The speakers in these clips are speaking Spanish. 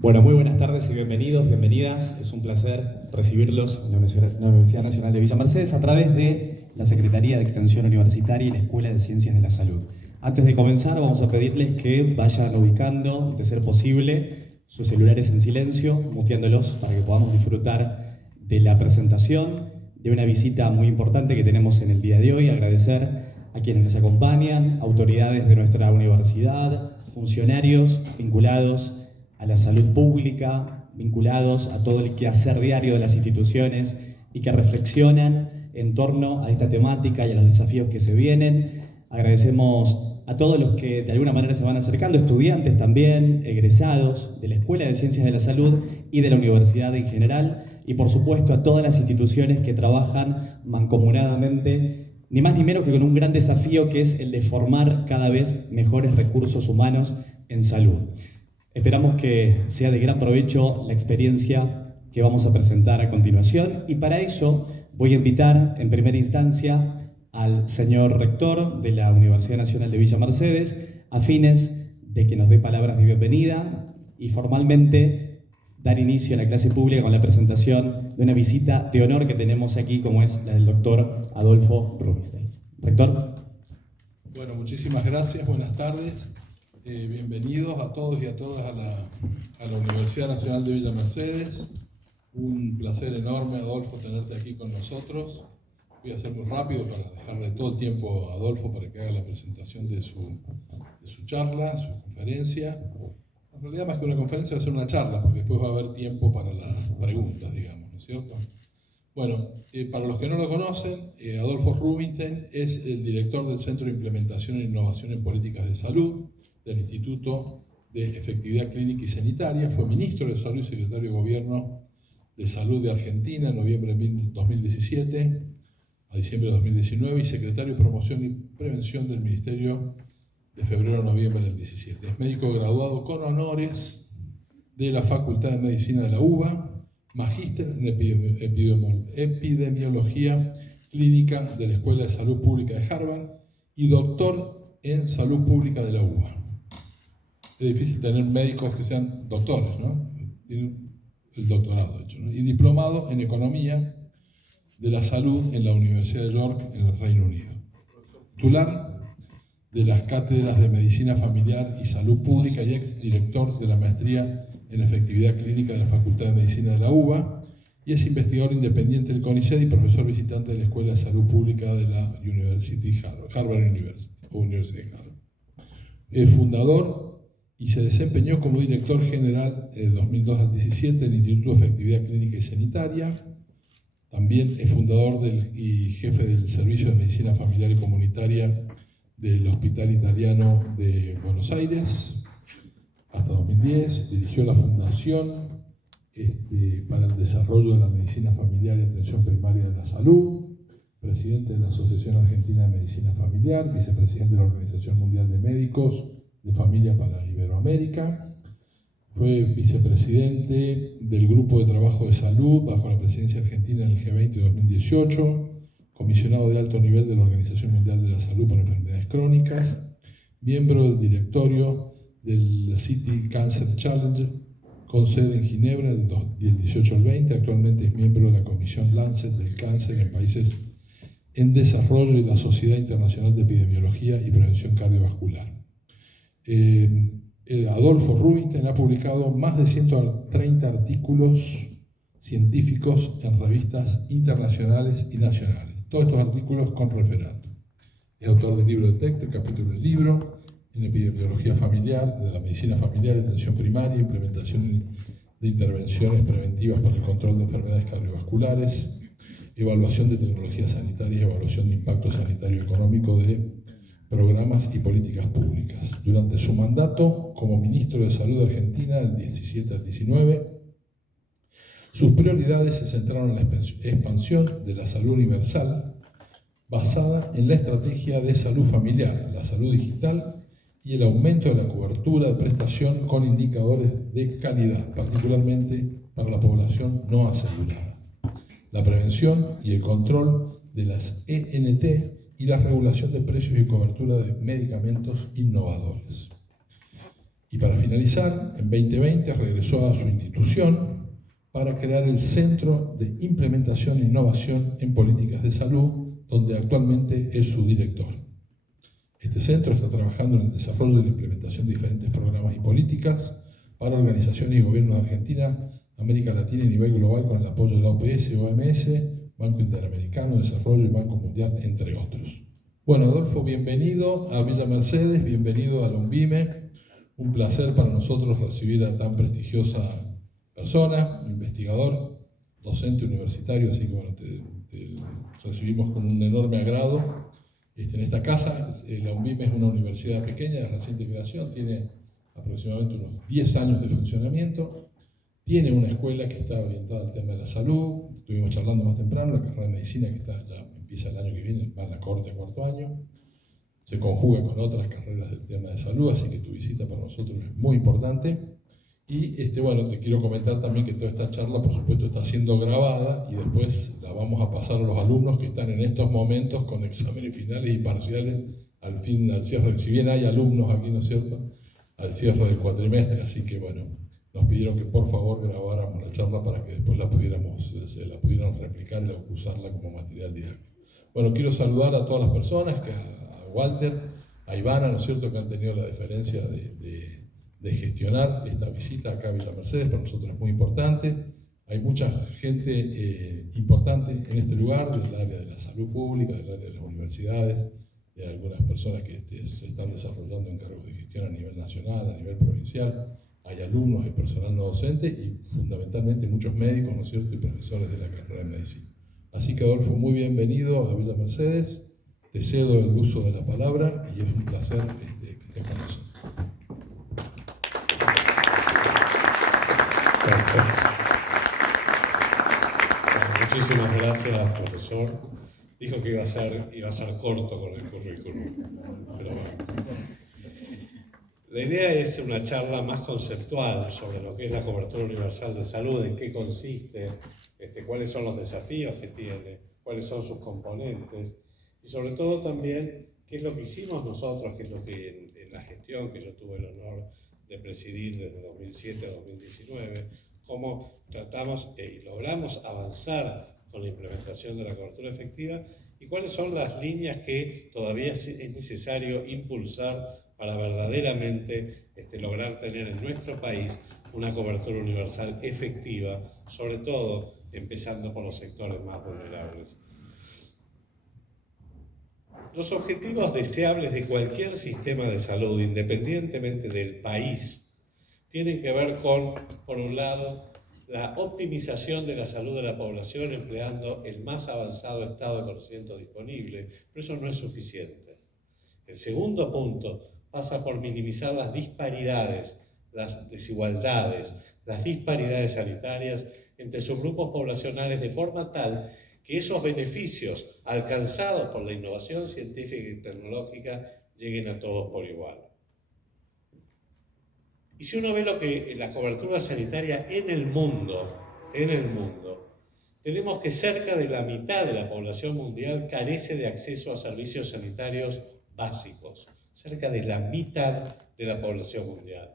Bueno, muy buenas tardes y bienvenidos, bienvenidas. Es un placer recibirlos en la Universidad Nacional de Villa Mercedes a través de la Secretaría de Extensión Universitaria y la Escuela de Ciencias de la Salud. Antes de comenzar, vamos a pedirles que vayan ubicando, de ser posible, sus celulares en silencio, muteándolos para que podamos disfrutar de la presentación, de una visita muy importante que tenemos en el día de hoy. Agradecer a quienes nos acompañan, autoridades de nuestra universidad, funcionarios vinculados a la salud pública, vinculados a todo el quehacer diario de las instituciones y que reflexionan en torno a esta temática y a los desafíos que se vienen. Agradecemos a todos los que de alguna manera se van acercando, estudiantes también, egresados de la Escuela de Ciencias de la Salud y de la universidad en general, y por supuesto a todas las instituciones que trabajan mancomunadamente, ni más ni menos que con un gran desafío que es el de formar cada vez mejores recursos humanos en salud. Esperamos que sea de gran provecho la experiencia que vamos a presentar a continuación, y para eso voy a invitar en primera instancia al señor rector de la Universidad Nacional de Villa Mercedes, a fines de que nos dé palabras de bienvenida y formalmente dar inicio a la clase pública con la presentación de una visita de honor que tenemos aquí, como es la del doctor Adolfo Rubinstein. Rector. Bueno, muchísimas gracias, buenas tardes. Bienvenidos a todos y a todas a la Universidad Nacional de Villa Mercedes. Un placer enorme, Adolfo, tenerte aquí con nosotros. Voy a ser muy rápido para dejarle todo el tiempo a Adolfo para que haga la presentación de su charla, su conferencia. En realidad, más que una conferencia, va a ser una charla, porque después va a haber tiempo para las preguntas, digamos, ¿no es cierto? Bueno, para los que no lo conocen, Adolfo Rubinstein es el director del Centro de Implementación e Innovación en Políticas de Salud del Instituto de Efectividad Clínica y Sanitaria. Fue ministro de Salud y secretario de Gobierno de Salud de Argentina en noviembre de 2017 a diciembre de 2019 y secretario de Promoción y Prevención del Ministerio de febrero a noviembre del 17. Es médico graduado con honores de la Facultad de Medicina de la UBA, magíster en epidemiología clínica de la Escuela de Salud Pública de Harvard y doctor en salud pública de la UBA. Es difícil tener médicos que sean doctores, ¿no? Tienen el doctorado, de hecho, ¿no? Y diplomado en economía de la salud en la Universidad de York, en el Reino Unido. Titular de las cátedras de Medicina Familiar y Salud Pública y exdirector de la maestría en Efectividad Clínica de la Facultad de Medicina de la UBA, y es investigador independiente del CONICET y profesor visitante de la Escuela de Salud Pública de la Harvard University, o Universidad de Harvard. Es fundador y se desempeñó como director general de 2002 al 17 del Instituto de Efectividad Clínica y Sanitaria. También es fundador y jefe del Servicio de Medicina Familiar y Comunitaria del Hospital Italiano de Buenos Aires hasta 2010. Dirigió la Fundación para el Desarrollo de la Medicina Familiar y Atención Primaria de la Salud, presidente de la Asociación Argentina de Medicina Familiar, vicepresidente de la Organización Mundial de Médicos de Familia para Iberoamérica. Fue vicepresidente del Grupo de Trabajo de Salud bajo la presidencia argentina en el G20 de 2018, comisionado de alto nivel de la Organización Mundial de la Salud para Enfermedades Crónicas, miembro del directorio del City Cancer Challenge, con sede en Ginebra del 18 al 20. Actualmente es miembro de la Comisión Lancet del Cáncer en Países en Desarrollo y la Sociedad Internacional de Epidemiología y Prevención Cardiovascular. Adolfo Rubinstein ha publicado más de 130 artículos científicos en revistas internacionales y nacionales. Todos estos artículos con referato. Es autor de libros de texto y capítulos de libro en epidemiología familiar, de la medicina familiar, atención primaria, implementación de intervenciones preventivas para el control de enfermedades cardiovasculares, evaluación de tecnologías sanitarias, evaluación de impacto sanitario económico de programas y políticas públicas. Durante su mandato como ministro de Salud de Argentina del 17 al 19, sus prioridades se centraron en la expansión de la salud universal basada en la estrategia de salud familiar, la salud digital y el aumento de la cobertura de prestación con indicadores de calidad, particularmente para la población no asegurada, la prevención y el control de las ENT y la regulación de precios y cobertura de medicamentos innovadores. Y para finalizar, en 2020 regresó a su institución para crear el Centro de Implementación e Innovación en Políticas de Salud, donde actualmente es su director. Este centro está trabajando en el desarrollo y la implementación de diferentes programas y políticas para organizaciones y gobiernos de Argentina, América Latina y a nivel global con el apoyo de la OPS, OMS, Banco Interamericano de Desarrollo y Banco Mundial, entre otros. Bueno, Adolfo, bienvenido a Villa Mercedes, bienvenido a la UNVIME. Un placer para nosotros recibir a tan prestigiosa persona, investigador, docente universitario, así que bueno, te recibimos con un enorme agrado en esta casa. La UNVIME es una universidad pequeña de reciente creación, tiene aproximadamente unos 10 años de funcionamiento, tiene una escuela que está orientada al tema de la salud, estuvimos charlando más temprano, la carrera de medicina que ya empieza el año que viene, va en la corte, cuarto año, se conjuga con otras carreras del tema de salud, así que tu visita para nosotros es muy importante. Y bueno, te quiero comentar también que toda esta charla, por supuesto, está siendo grabada y después la vamos a pasar a los alumnos que están en estos momentos con exámenes finales y parciales al cierre. Si bien hay alumnos aquí, ¿no es cierto?, al cierre del cuatrimestre, así que bueno, nos pidieron que por favor grabáramos la charla para que después la pudiéramos replicar y usarla como material didáctico. Bueno, quiero saludar a todas las personas, a Walter, a Ivana, ¿no es cierto?, que han tenido la deferencia de gestionar esta visita acá a Villa Mercedes. Para nosotros es muy importante. Hay mucha gente importante en este lugar, del área de la salud pública, del área de las universidades, de algunas personas que se están desarrollando en cargos de gestión a nivel nacional, a nivel provincial. Hay alumnos, hay personal no docente y fundamentalmente muchos médicos, ¿no es cierto?, y profesores de la carrera de medicina. Así que, Adolfo, muy bienvenido a Villa Mercedes. Te cedo el uso de la palabra y es un placer que estés con nosotros. Muchísimas gracias, profesor. Dijo que iba a ser corto con el currículum, pero bueno. La idea es una charla más conceptual sobre lo que es la cobertura universal de salud, en qué consiste, cuáles son los desafíos que tiene, cuáles son sus componentes y sobre todo también qué es lo que hicimos nosotros, qué es lo que en la gestión que yo tuve el honor de presidir desde 2007 a 2019, cómo tratamos y logramos avanzar con la implementación de la cobertura efectiva y cuáles son las líneas que todavía es necesario impulsar para verdaderamente lograr tener en nuestro país una cobertura universal efectiva, sobre todo empezando por los sectores más vulnerables. Los objetivos deseables de cualquier sistema de salud, independientemente del país, tienen que ver con, por un lado, la optimización de la salud de la población empleando el más avanzado estado de conocimiento disponible, pero eso no es suficiente. El segundo punto pasa por minimizar las disparidades, las desigualdades, las disparidades sanitarias entre subgrupos poblacionales de forma tal que esos beneficios alcanzados por la innovación científica y tecnológica lleguen a todos por igual. Y si uno ve lo que la cobertura sanitaria en el mundo, tenemos que cerca de la mitad de la población mundial carece de acceso a servicios sanitarios básicos. Cerca de la mitad de la población mundial.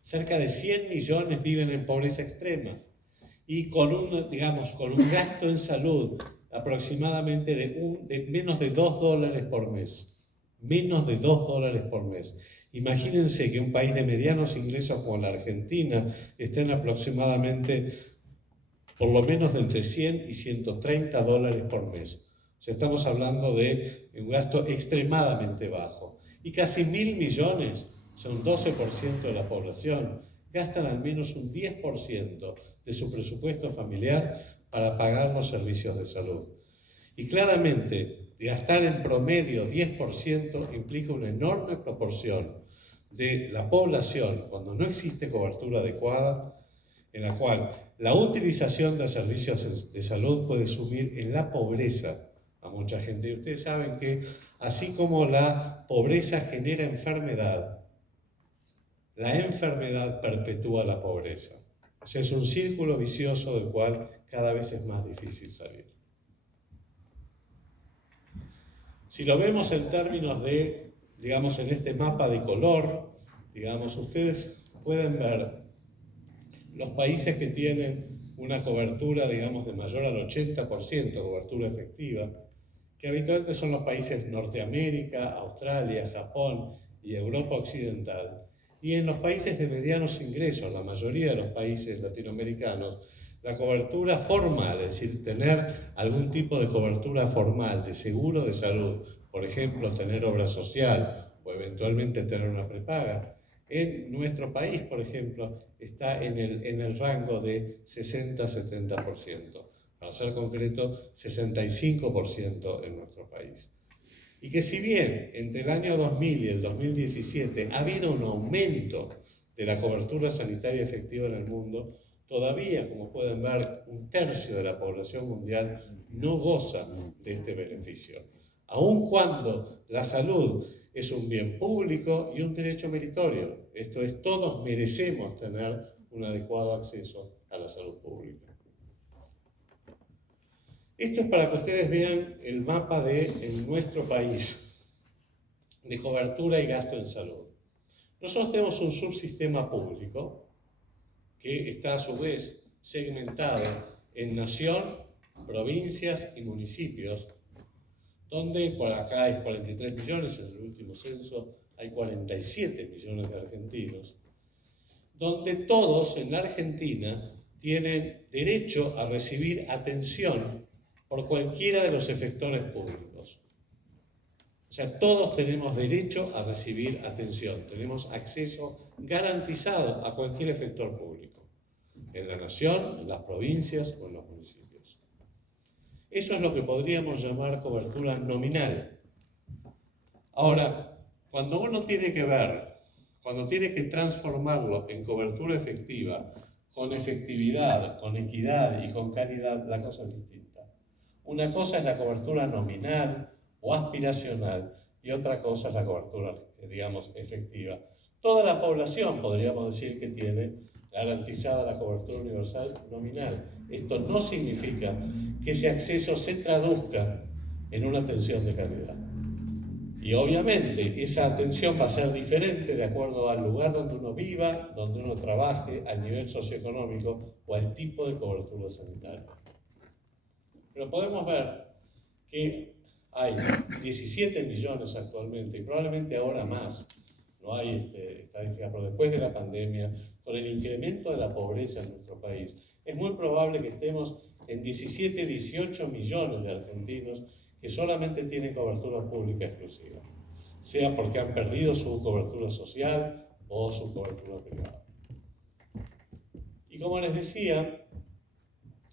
Cerca de 100 millones viven en pobreza extrema y con un gasto en salud aproximadamente de menos de $2 por mes. Menos de $2 por mes. Imagínense que un país de medianos ingresos como la Argentina esté en aproximadamente por lo menos de entre 100 y $130 por mes. O sea, estamos hablando de un gasto extremadamente bajo. Y casi 1.000 millones, son 12% de la población, gastan al menos un 10% de su presupuesto familiar para pagar los servicios de salud. Y claramente, gastar en promedio 10% implica una enorme proporción de la población, cuando no existe cobertura adecuada, en la cual la utilización de servicios de salud puede sumir en la pobreza a mucha gente. Y ustedes saben que así como la pobreza genera enfermedad, la enfermedad perpetúa la pobreza. O sea, es un círculo vicioso del cual cada vez es más difícil salir. Si lo vemos en términos de, digamos, en este mapa de color, Digamos, ustedes pueden ver los países que tienen una cobertura, digamos, de mayor al 80% cobertura efectiva, que habitualmente son los países Norteamérica, Australia, Japón y Europa Occidental. Y en los países de medianos ingresos, la mayoría de los países latinoamericanos, la cobertura formal, es decir, tener algún tipo de cobertura formal de seguro de salud, por ejemplo, tener obra social o eventualmente tener una prepaga, en nuestro país, por ejemplo, está en el rango de 60-70%. Para ser concreto, 65% en nuestro país. Y que si bien entre el año 2000 y el 2017 ha habido un aumento de la cobertura sanitaria efectiva en el mundo, todavía, como pueden ver, un tercio de la población mundial no goza de este beneficio. Aun cuando la salud es un bien público y un derecho meritorio. Esto es, todos merecemos tener un adecuado acceso a la salud pública. Esto es para que ustedes vean el mapa de nuestro país, de cobertura y gasto en salud. Nosotros tenemos un subsistema público que está a su vez segmentado en nación, provincias y municipios, donde por acá hay 43 millones, en el último censo hay 47 millones de argentinos, donde todos en la Argentina tienen derecho a recibir atención por cualquiera de los efectores públicos. O sea, todos tenemos derecho a recibir atención, tenemos acceso garantizado a cualquier efector público, en la nación, en las provincias o en los municipios. Eso es lo que podríamos llamar cobertura nominal. Ahora, cuando uno tiene que ver, cuando tiene que transformarlo en cobertura efectiva, con efectividad, con equidad y con calidad, la cosa es distinta. Una cosa es la cobertura nominal o aspiracional y otra cosa es la cobertura, digamos, efectiva. Toda la población, podríamos decir, que tiene garantizada la cobertura universal nominal. Esto no significa que ese acceso se traduzca en una atención de calidad. Y obviamente esa atención va a ser diferente de acuerdo al lugar donde uno viva, donde uno trabaje, al nivel socioeconómico o al tipo de cobertura sanitaria. Pero podemos ver que hay 17 millones actualmente y probablemente ahora más. No hay estadística, pero después de la pandemia, con el incremento de la pobreza en nuestro país, es muy probable que estemos en 17-18 millones de argentinos que solamente tienen cobertura pública exclusiva, sea porque han perdido su cobertura social o su cobertura privada. Y como les decía,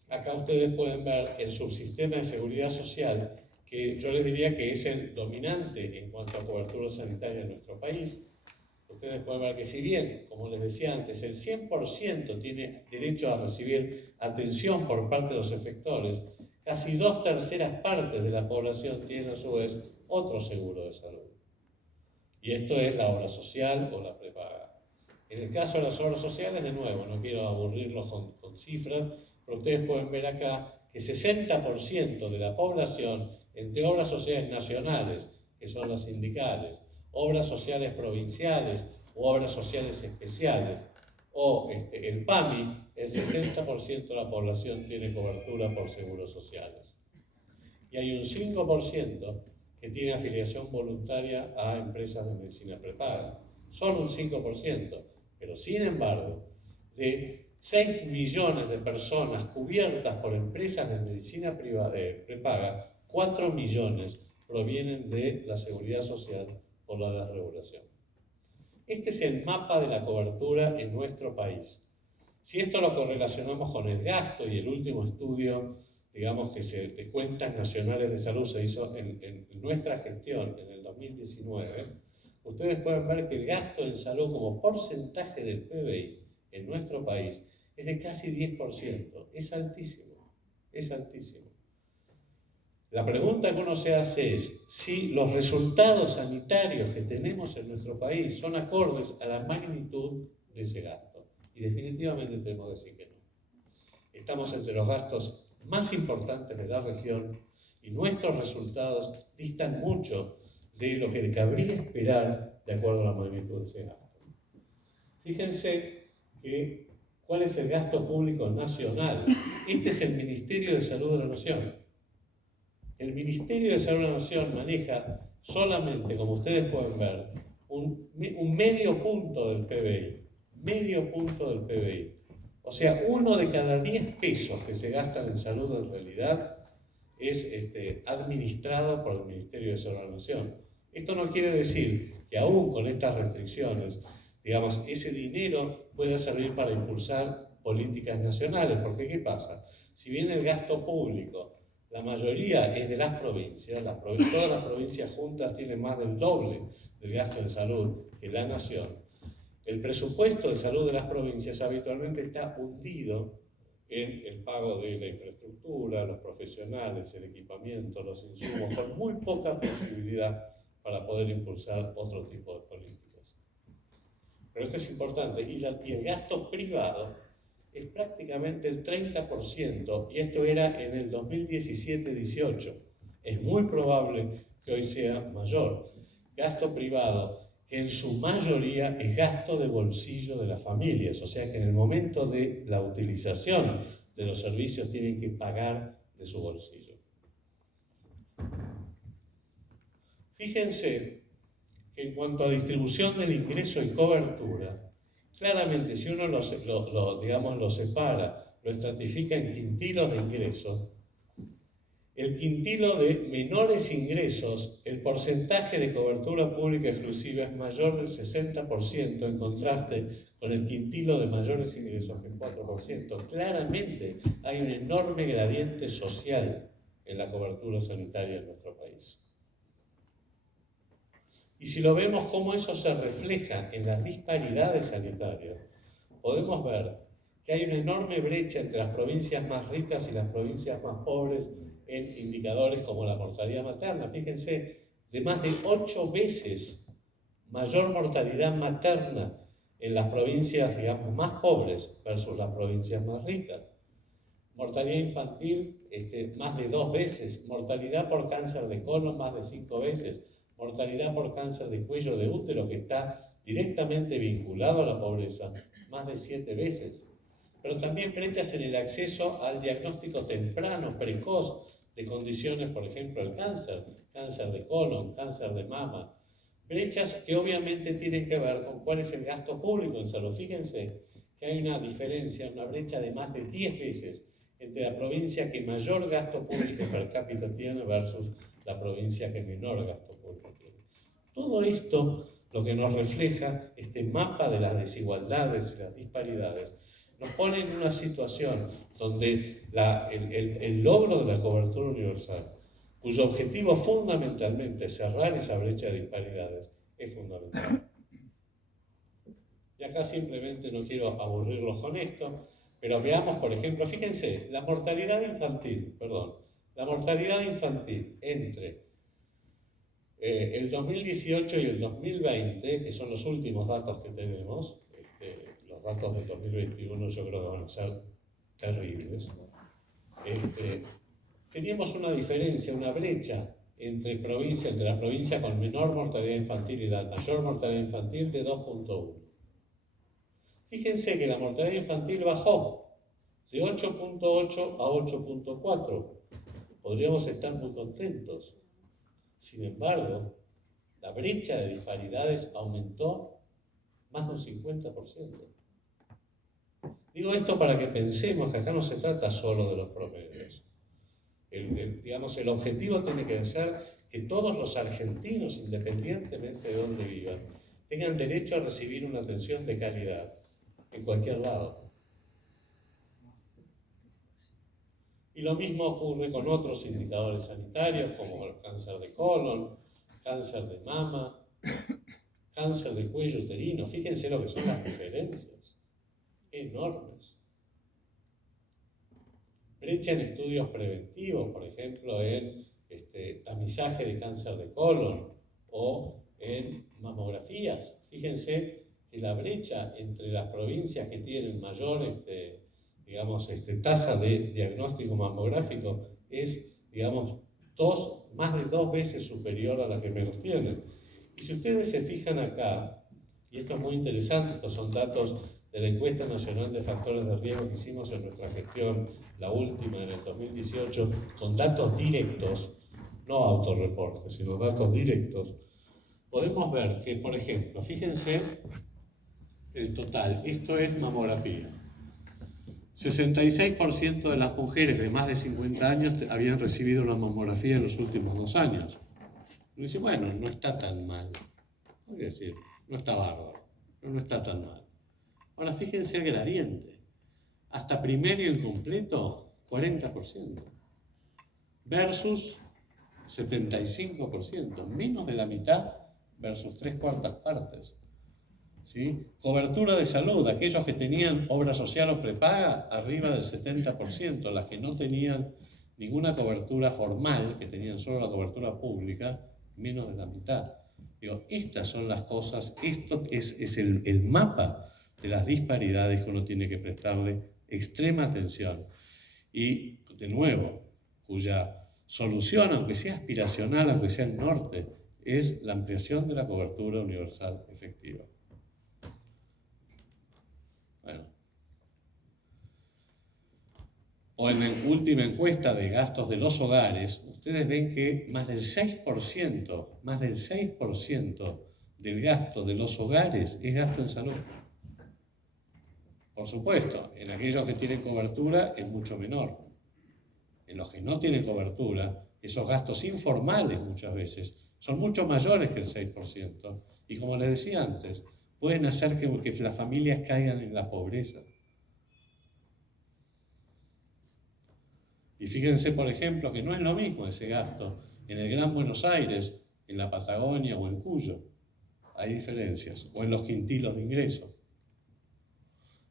acá ustedes pueden ver el subsistema de seguridad social, que yo les diría que es el dominante en cuanto a cobertura sanitaria en nuestro país. Ustedes pueden ver que si bien, como les decía antes, el 100% tiene derecho a recibir atención por parte de los efectores, casi 2/3 partes de la población tienen a su vez otro seguro de salud. Y esto es la obra social o la prepaga. En el caso de las obras sociales, de nuevo, no quiero aburrirlos con cifras, pero ustedes pueden ver acá que 60% de la población, entre obras sociales nacionales, que son las sindicales, obras sociales provinciales u obras sociales especiales, o el PAMI, el 60% de la población tiene cobertura por seguros sociales. Y hay un 5% que tiene afiliación voluntaria a empresas de medicina prepaga. Solo un 5%, pero sin embargo, de 6 millones de personas cubiertas por empresas de medicina prepaga, 4 millones provienen de la seguridad social por la desregulación. Este es el mapa de la cobertura en nuestro país. Si esto lo correlacionamos con el gasto y el último estudio, digamos que de cuentas nacionales de salud se hizo en nuestra gestión en el 2019, ustedes pueden ver que el gasto en salud como porcentaje del PBI en nuestro país es de casi 10%. Es altísimo, es altísimo. La pregunta que uno se hace es si los resultados sanitarios que tenemos en nuestro país son acordes a la magnitud de ese gasto. Y definitivamente tenemos que decir que no. Estamos entre los gastos más importantes de la región y nuestros resultados distan mucho de lo que cabría esperar de acuerdo a la magnitud de ese gasto. Fíjense cuál es el gasto público nacional. Este es el Ministerio de Salud de la Nación. El Ministerio de Salud de la Nación maneja solamente, como ustedes pueden ver, un medio punto del PBI. Medio punto del PBI. O sea, 1 de cada 10 pesos que se gastan en salud en realidad es administrado por el Ministerio de Salud de la Nación. Esto no quiere decir que aún con estas restricciones, digamos, ese dinero pueda servir para impulsar políticas nacionales, porque ¿qué pasa? Si bien el gasto público, la mayoría es de las provincias, todas las provincias juntas tienen más del doble del gasto en salud que la nación, el presupuesto de salud de las provincias habitualmente está hundido en el pago de la infraestructura, los profesionales, el equipamiento, los insumos, con muy poca flexibilidad para poder impulsar otro tipo de políticas. Pero esto es importante, y el gasto privado es prácticamente el 30%, y esto era en el 2017-18. Es muy probable que hoy sea mayor. Gasto privado que en su mayoría es gasto de bolsillo de las familias, o sea que en el momento de la utilización de los servicios tienen que pagar de su bolsillo. Fíjense que en cuanto a distribución del ingreso y cobertura, claramente si uno lo separa, lo estratifica en quintilos de ingresos, el quintilo de menores ingresos, el porcentaje de cobertura pública exclusiva es mayor del 60% en contraste con el quintilo de mayores ingresos, que es 4%. Claramente hay un enorme gradiente social en la cobertura sanitaria en nuestro país. Y si lo vemos cómo eso se refleja en las disparidades sanitarias, podemos ver que hay una enorme brecha entre las provincias más ricas y las provincias más pobres en indicadores como la mortalidad materna. Fíjense, de más de 8 veces mayor mortalidad materna en las provincias, digamos, más pobres versus las provincias más ricas. Mortalidad infantil, más de 2 veces. Mortalidad por cáncer de colon, más de 5 veces. Mortalidad por cáncer de cuello de útero, que está directamente vinculado a la pobreza, más de 7 veces. Pero también brechas en el acceso al diagnóstico temprano, precoz, de condiciones, por ejemplo, el cáncer de colon, cáncer de mama. Brechas que obviamente tienen que ver con cuál es el gasto público en salud. Fíjense que hay una diferencia, una brecha de más de 10 veces entre la provincia que mayor gasto público per cápita tiene versus la provincia que menor gasto público tiene. Todo esto, lo que nos refleja este mapa de las desigualdades y las disparidades, nos pone en una situación donde el logro de la cobertura universal, cuyo objetivo fundamentalmente es cerrar esa brecha de disparidades, es fundamental. Y acá simplemente no quiero aburrirlos con esto, pero veamos, por ejemplo, fíjense, la mortalidad infantil entre el 2018 y el 2020, que son los últimos datos que tenemos, los datos del 2021 yo creo que van a ser terribles. Teníamos una diferencia, una brecha entre la provincia con menor mortalidad infantil y la mayor mortalidad infantil de 2.1. Fíjense que la mortalidad infantil bajó de 8.8 a 8.4. Podríamos estar muy contentos. Sin embargo, la brecha de disparidades aumentó más de un 50%. Digo esto para que pensemos que acá no se trata solo de los promedios. El objetivo tiene que ser que todos los argentinos, independientemente de dónde vivan, tengan derecho a recibir una atención de calidad en cualquier lado. Y lo mismo ocurre con otros indicadores sanitarios como el cáncer de colon, cáncer de mama, cáncer de cuello uterino. Fíjense lo que son las diferencias, enormes. Brecha en estudios preventivos, por ejemplo, en tamizaje de cáncer de colon o en mamografías. Fíjense que la brecha entre las provincias que tienen mayor tasa de diagnóstico mamográfico es, más de 2 veces superior a la que menos tienen. Y si ustedes se fijan acá, y esto es muy interesante, estos son datos de la encuesta nacional de factores de riesgo que hicimos en nuestra gestión, la última en el 2018, con datos directos, no autorreportes, sino datos directos, podemos ver que, por ejemplo, fíjense el total, esto es mamografía. 66% de las mujeres de más de 50 años habían recibido una mamografía en los últimos 2 años. Uno dice, bueno, no está tan mal. Voy a decir, no está bárbaro, pero no está tan mal. Ahora fíjense el gradiente. Hasta primario incompleto, 40%. Versus 75%. Menos de la mitad versus 3/4 partes. ¿Sí? Cobertura de salud, aquellos que tenían obra social o prepaga, arriba del 70%, las que no tenían ninguna cobertura formal, que tenían solo la cobertura pública, menos de la mitad. Digo, estas son las cosas, esto es el mapa de las disparidades que uno tiene que prestarle extrema atención. Y, de nuevo, cuya solución, aunque sea aspiracional, aunque sea el norte, es la ampliación de la cobertura universal efectiva. Bueno. O en la última encuesta de gastos de los hogares, ustedes ven que más del 6% del gasto de los hogares es gasto en salud. Por supuesto, en aquellos que tienen cobertura es mucho menor. En los que no tienen cobertura, esos gastos informales muchas veces son mucho mayores que el 6%. Y como les decía antes, pueden hacer que las familias caigan en la pobreza. Y fíjense, por ejemplo, que no es lo mismo ese gasto en el Gran Buenos Aires, en la Patagonia o en Cuyo. Hay diferencias. O en los quintilos de ingresos.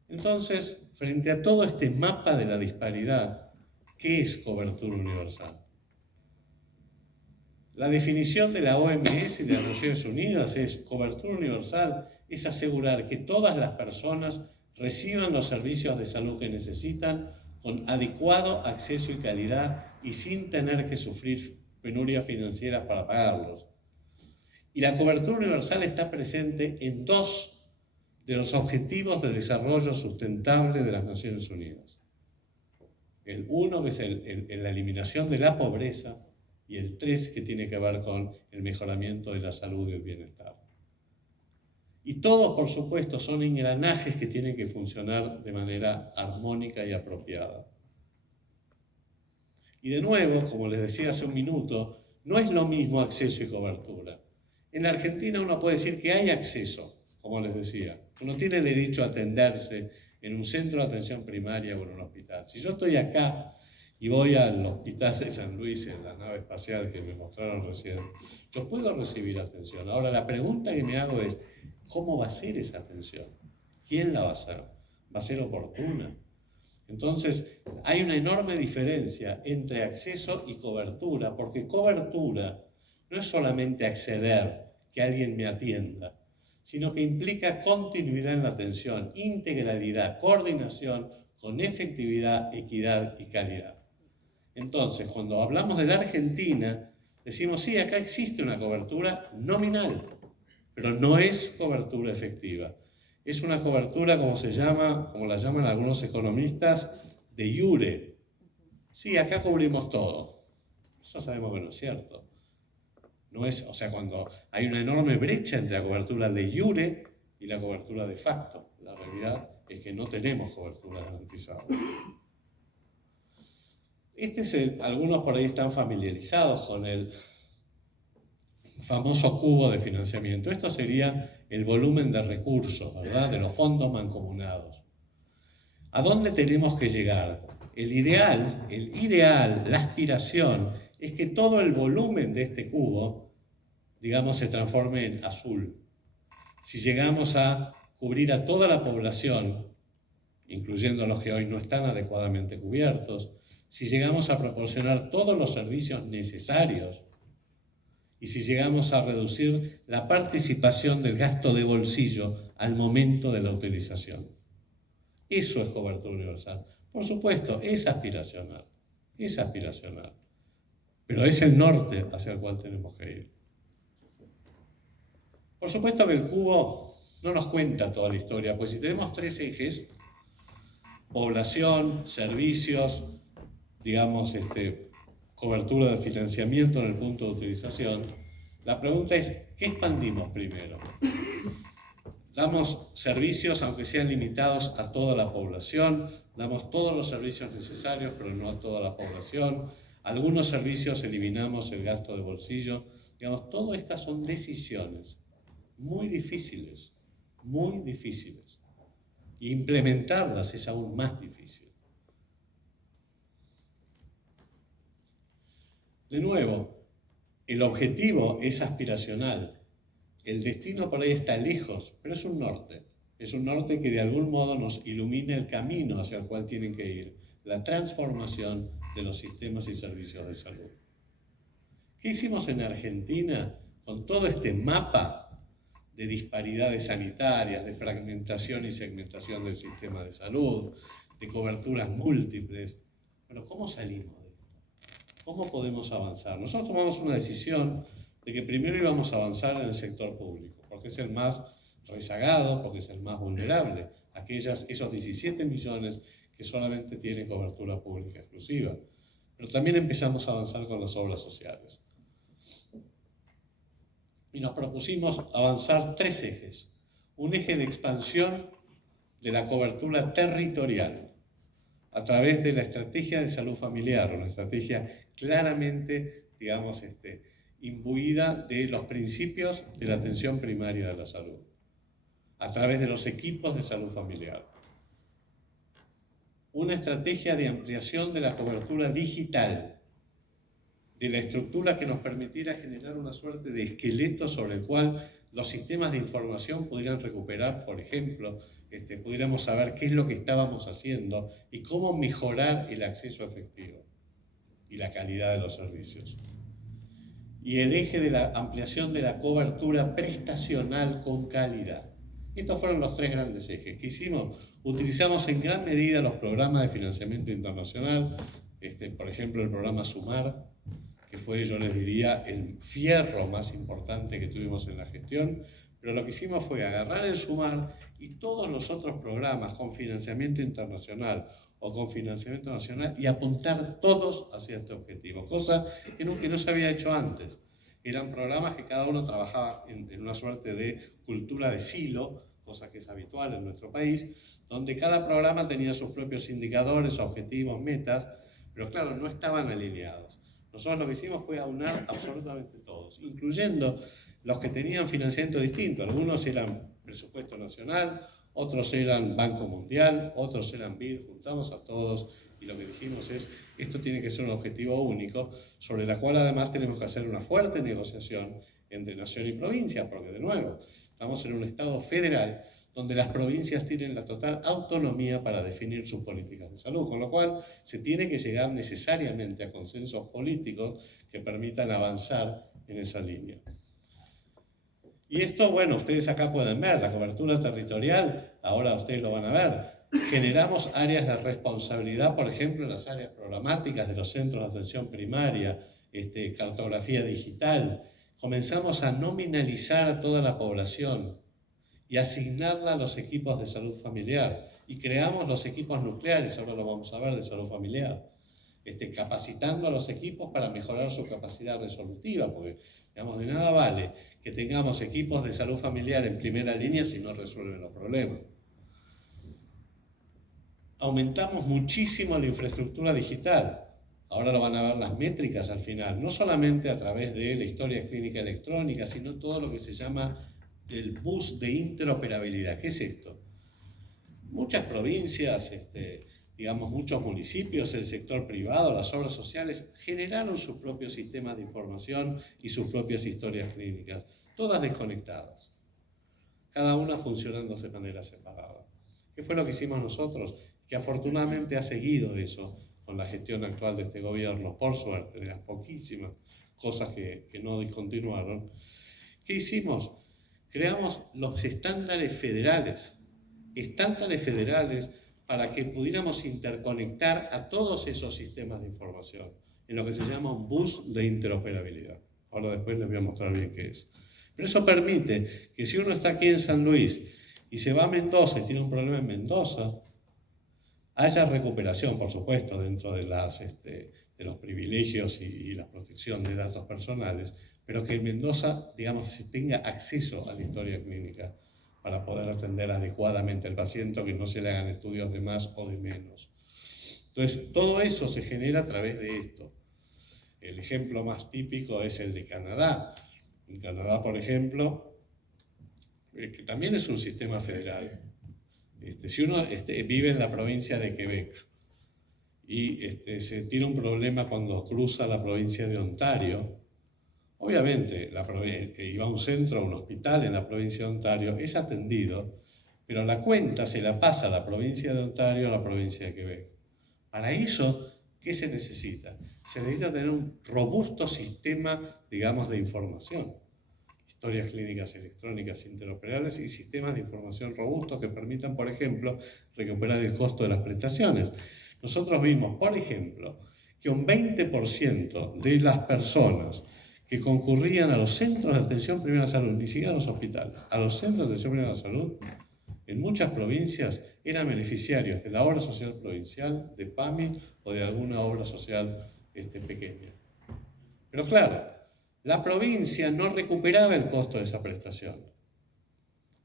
Entonces, frente a todo este mapa de la disparidad, ¿qué es cobertura universal? La definición de la OMS y de las Naciones Unidas es: cobertura universal es asegurar que todas las personas reciban los servicios de salud que necesitan con adecuado acceso y calidad y sin tener que sufrir penurias financieras para pagarlos. Y la cobertura universal está presente en 2 de los objetivos de desarrollo sustentable de las Naciones Unidas. El 1, que es la eliminación de la pobreza, y el 3, que tiene que ver con el mejoramiento de la salud y el bienestar. Y todos, por supuesto, son engranajes que tienen que funcionar de manera armónica y apropiada. Y de nuevo, como les decía hace un minuto, no es lo mismo acceso y cobertura. En la Argentina uno puede decir que hay acceso, como les decía. Uno tiene derecho a atenderse en un centro de atención primaria o en un hospital. Si yo estoy acá y voy al hospital de San Luis en la nave espacial que me mostraron recién, yo puedo recibir atención. Ahora, la pregunta que me hago es, ¿cómo va a ser esa atención? ¿Quién la va a hacer? ¿Va a ser oportuna? Entonces, hay una enorme diferencia entre acceso y cobertura, porque cobertura no es solamente acceder, que alguien me atienda, sino que implica continuidad en la atención, integralidad, coordinación con efectividad, equidad y calidad. Entonces, cuando hablamos de la Argentina, decimos, sí, acá existe una cobertura nominal, pero no es cobertura efectiva. Es una cobertura, como la llaman algunos economistas, de iure. Sí, acá cubrimos todo. Eso sabemos que no es cierto. No es, o sea, cuando hay una enorme brecha entre la cobertura de iure y la cobertura de facto. La realidad es que no tenemos cobertura garantizada. Algunos por ahí están familiarizados con el famoso cubo de financiamiento. Esto sería el volumen de recursos, ¿verdad?, de los fondos mancomunados. ¿A dónde tenemos que llegar? El ideal, la aspiración, es que todo el volumen de este cubo, digamos, se transforme en azul. Si llegamos a cubrir a toda la población, incluyendo a los que hoy no están adecuadamente cubiertos, si llegamos a proporcionar todos los servicios necesarios y si llegamos a reducir la participación del gasto de bolsillo al momento de la utilización. Eso es cobertura universal. Por supuesto, es aspiracional, pero es el norte hacia el cual tenemos que ir. Por supuesto que el cubo no nos cuenta toda la historia, pues si tenemos 3 ejes, población, servicios, digamos, cobertura de financiamiento en el punto de utilización, la pregunta es, ¿qué expandimos primero? Damos servicios, aunque sean limitados, a toda la población, damos todos los servicios necesarios, pero no a toda la población. Algunos servicios eliminamos el gasto de bolsillo. Digamos, todas estas son decisiones muy difíciles, muy difíciles. Y implementarlas es aún más difícil. De nuevo, el objetivo es aspiracional. El destino por ahí está lejos, pero es un norte. Es un norte que de algún modo nos ilumina el camino hacia el cual tienen que ir. La transformación de los sistemas y servicios de salud. ¿Qué hicimos en Argentina con todo este mapa de disparidades sanitarias, de fragmentación y segmentación del sistema de salud, de coberturas múltiples? Bueno, ¿cómo salimos de esto? ¿Cómo podemos avanzar? Nosotros tomamos una decisión de que primero íbamos a avanzar en el sector público, porque es el más rezagado, porque es el más vulnerable, esos 17 millones que solamente tienen cobertura pública exclusiva. Pero también empezamos a avanzar con las obras sociales. Y nos propusimos avanzar 3 ejes. Un eje de expansión de la cobertura territorial a través de la estrategia de salud familiar, una estrategia claramente, digamos, imbuida de los principios de la atención primaria de la salud, a través de los equipos de salud familiar. Una estrategia de ampliación de la cobertura digital, de la estructura que nos permitiera generar una suerte de esqueleto sobre el cual los sistemas de información pudieran recuperar, por ejemplo, pudiéramos saber qué es lo que estábamos haciendo y cómo mejorar el acceso efectivo y la calidad de los servicios. Y el eje de la ampliación de la cobertura prestacional con calidad. Estos fueron los 3 grandes ejes que hicimos. Utilizamos en gran medida los programas de financiamiento internacional, por ejemplo el programa SUMAR, que fue, yo les diría, el fierro más importante que tuvimos en la gestión, pero lo que hicimos fue agarrar el SUMAR y todos los otros programas con financiamiento internacional o con financiamiento nacional y apuntar todos hacia este objetivo, cosa que no se había hecho antes. Eran programas que cada uno trabajaba en una suerte de cultura de silo, cosa que es habitual en nuestro país, donde cada programa tenía sus propios indicadores, objetivos, metas, pero claro, no estaban alineados. Nosotros lo que hicimos fue aunar absolutamente todos, incluyendo los que tenían financiamiento distinto. Algunos eran presupuesto nacional, otros eran Banco Mundial, otros eran BID. Juntamos a todos y lo que dijimos es, esto tiene que ser un objetivo único, sobre la cual además tenemos que hacer una fuerte negociación entre nación y provincia, porque de nuevo, estamos en un Estado federal donde las provincias tienen la total autonomía para definir sus políticas de salud, con lo cual se tiene que llegar necesariamente a consensos políticos que permitan avanzar en esa línea. Y esto, bueno, ustedes acá pueden ver, la cobertura territorial, ahora ustedes lo van a ver. Generamos áreas de responsabilidad, por ejemplo, en las áreas programáticas de los centros de atención primaria, cartografía digital. Comenzamos a nominalizar a toda la población y asignarla a los equipos de salud familiar. Y creamos los equipos nucleares, ahora lo vamos a ver, de salud familiar, capacitando a los equipos para mejorar su capacidad resolutiva, porque, digamos, de nada vale que tengamos equipos de salud familiar en primera línea si no resuelven los problemas. Aumentamos muchísimo la infraestructura digital. Ahora lo van a ver las métricas al final, no solamente a través de la historia clínica electrónica, sino todo lo que se llama el bus de interoperabilidad. ¿Qué es esto? Muchas provincias, digamos muchos municipios, el sector privado, las obras sociales, generaron sus propios sistemas de información y sus propias historias clínicas, todas desconectadas, cada una funcionando de manera separada. ¿Qué fue lo que hicimos nosotros? Que afortunadamente ha seguido eso con la gestión actual de este gobierno, por suerte, de las poquísimas cosas que no discontinuaron. ¿Qué hicimos? Creamos los estándares federales para que pudiéramos interconectar a todos esos sistemas de información, en lo que se llama un bus de interoperabilidad. Ahora después les voy a mostrar bien qué es. Pero eso permite que si uno está aquí en San Luis y se va a Mendoza y tiene un problema en Mendoza, haya recuperación, por supuesto, dentro de los privilegios y la protección de datos personales, pero que en Mendoza, digamos, se tenga acceso a la historia clínica para poder atender adecuadamente al paciente, que no se le hagan estudios de más o de menos. Entonces, todo eso se genera a través de esto. El ejemplo más típico es el de Canadá. En Canadá, por ejemplo, que también es un sistema federal. Si uno vive en la provincia de Quebec y se tiene un problema cuando cruza la provincia de Ontario, obviamente iba a un centro, a un hospital en la provincia de Ontario, es atendido, pero la cuenta se la pasa a la provincia de Ontario a la provincia de Quebec. Para eso, ¿qué se necesita? Se necesita tener un robusto sistema, digamos, de información. Historias clínicas electrónicas interoperables y sistemas de información robustos que permitan, por ejemplo, recuperar el costo de las prestaciones. Nosotros vimos, por ejemplo, que un 20% de las personas que concurrían a los centros de atención primaria de salud, ni siquiera a los hospitales, a los centros de atención primaria de salud, en muchas provincias eran beneficiarios de la obra social provincial, de PAMI o de alguna obra social pequeña. Pero claro, la provincia no recuperaba el costo de esa prestación.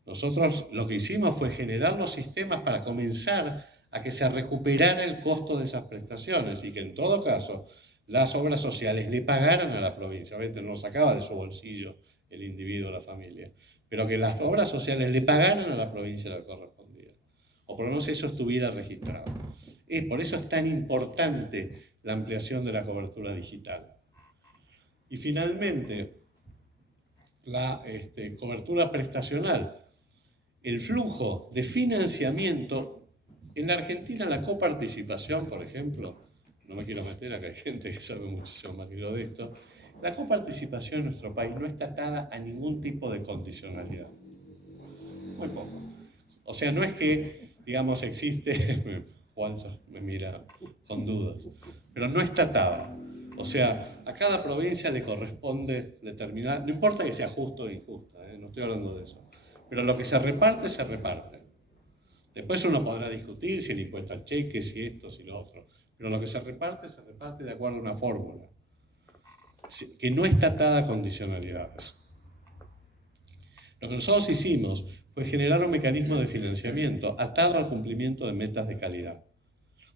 Nosotros lo que hicimos fue generar los sistemas para comenzar a que se recuperara el costo de esas prestaciones y que en todo caso las obras sociales le pagaran a la provincia. Obviamente no lo sacaba de su bolsillo el individuo, la familia, pero que las obras sociales le pagaran a la provincia lo que correspondía, o por lo menos eso estuviera registrado. Por eso es tan importante la ampliación de la cobertura digital. Y finalmente, la cobertura prestacional. El flujo de financiamiento, en la Argentina la coparticipación, por ejemplo, no me quiero meter, acá hay gente que sabe muchísimo más que yo de esto, la coparticipación en nuestro país no está atada a ningún tipo de condicionalidad. Muy poco. O sea, no es que, digamos, existe, Juan me mira con dudas, pero no está atada. O sea, a cada provincia le corresponde determinar, no importa que sea justo o injusta, no estoy hablando de eso, pero lo que se reparte, se reparte. Después uno podrá discutir si el impuesto al cheque, si esto, si lo otro, pero lo que se reparte de acuerdo a una fórmula, que no está atada a condicionalidades. Lo que nosotros hicimos fue generar un mecanismo de financiamiento atado al cumplimiento de metas de calidad.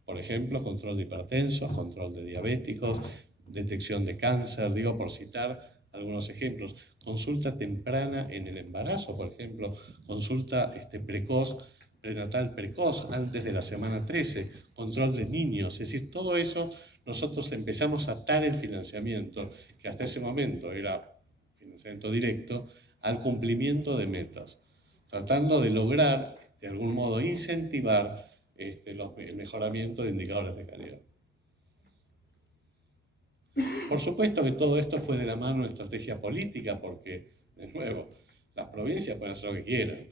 Por ejemplo, control de hipertensos, control de diabéticos, detección de cáncer, digo por citar algunos ejemplos. Consulta temprana en el embarazo, por ejemplo, consulta precoz, prenatal precoz, antes de la semana 13, control de niños, es decir, todo eso nosotros empezamos a atar el financiamiento, que hasta ese momento era financiamiento directo, al cumplimiento de metas, tratando de lograr, de algún modo, incentivar el mejoramiento de indicadores de calidad. Por supuesto que todo esto fue de la mano de estrategia política, porque, de nuevo, las provincias pueden hacer lo que quieran.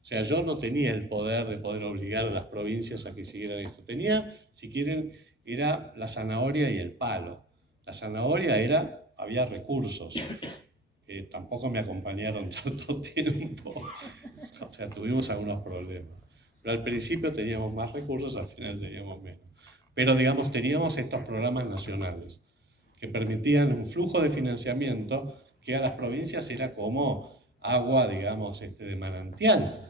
O sea, yo no tenía el poder de poder obligar a las provincias a que siguieran esto. Tenía, si quieren, era la zanahoria y el palo. La zanahoria era, había recursos, que tampoco me acompañaron tanto tiempo. O sea, tuvimos algunos problemas. Pero al principio teníamos más recursos, al final teníamos menos. Pero, digamos, teníamos estos programas nacionales que permitían un flujo de financiamiento que a las provincias era como agua, digamos, de manantial.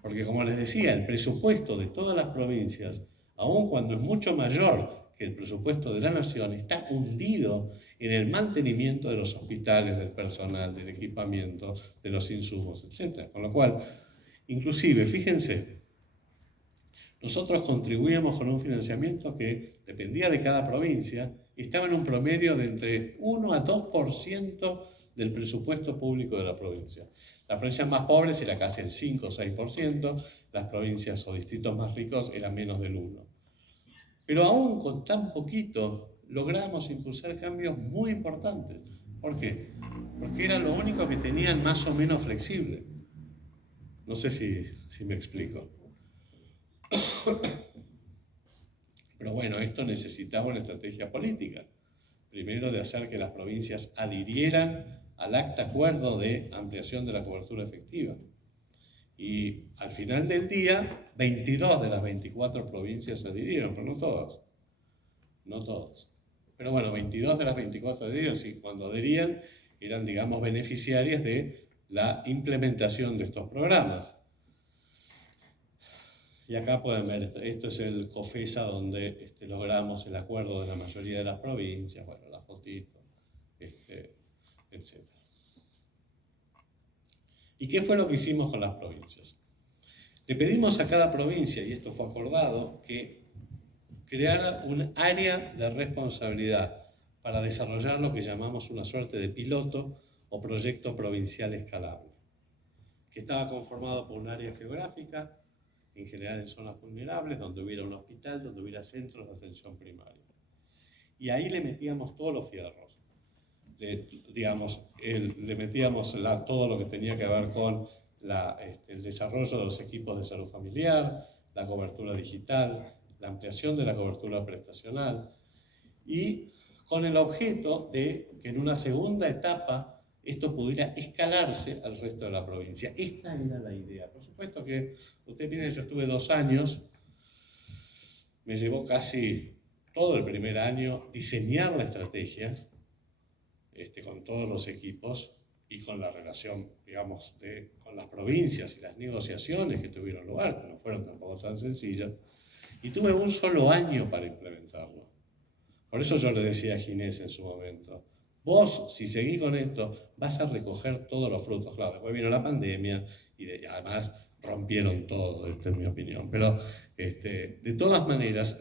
Porque, como les decía, el presupuesto de todas las provincias, aun cuando es mucho mayor que el presupuesto de la nación, está hundido en el mantenimiento de los hospitales, del personal, del equipamiento, de los insumos, etc. Con lo cual, inclusive, fíjense, nosotros contribuíamos con un financiamiento que dependía de cada provincia y estaba en un promedio de entre 1 a 2% del presupuesto público de la provincia. Las provincias más pobres era casi el 5 o 6%, las provincias o distritos más ricos eran menos del 1%. Pero aún con tan poquito logramos impulsar cambios muy importantes. ¿Por qué? Porque era lo único que tenían más o menos flexible. No sé si me explico. Pero bueno, esto necesitaba una estrategia política. Primero, de hacer que las provincias adhirieran al acta acuerdo de ampliación de la cobertura efectiva. Y al final del día, 22 de las 24 provincias se adhirieron, pero no todas. No todas. Pero bueno, 22 de las 24 adhirieron, y cuando adherían eran, digamos, beneficiarias de la implementación de estos programas. Y acá pueden ver, esto es el COFESA donde logramos el acuerdo de la mayoría de las provincias, bueno, la fotito, etc. ¿Y qué fue lo que hicimos con las provincias? Le pedimos a cada provincia, y esto fue acordado, que creara un área de responsabilidad para desarrollar lo que llamamos una suerte de piloto o proyecto provincial escalable, que estaba conformado por un área geográfica, en general en zonas vulnerables, donde hubiera un hospital, donde hubiera centros de atención primaria. Y ahí le metíamos todos los fierros. Le metíamos todo lo que tenía que ver con el desarrollo de los equipos de salud familiar, la cobertura digital, la ampliación de la cobertura prestacional, y con el objeto de que en una segunda etapa esto pudiera escalarse al resto de la provincia. Esta era la idea. Por supuesto que, ustedes miren, yo estuve 2 años, me llevó casi todo el primer año diseñar la estrategia con todos los equipos y con la relación, digamos, con las provincias y las negociaciones que tuvieron lugar, que no fueron tampoco tan sencillas, y tuve un solo año para implementarlo. Por eso yo le decía a Ginés en su momento, vos, si seguís con esto, vas a recoger todos los frutos. Claro, después vino la pandemia y además rompieron todo, en mi opinión. Pero de todas maneras,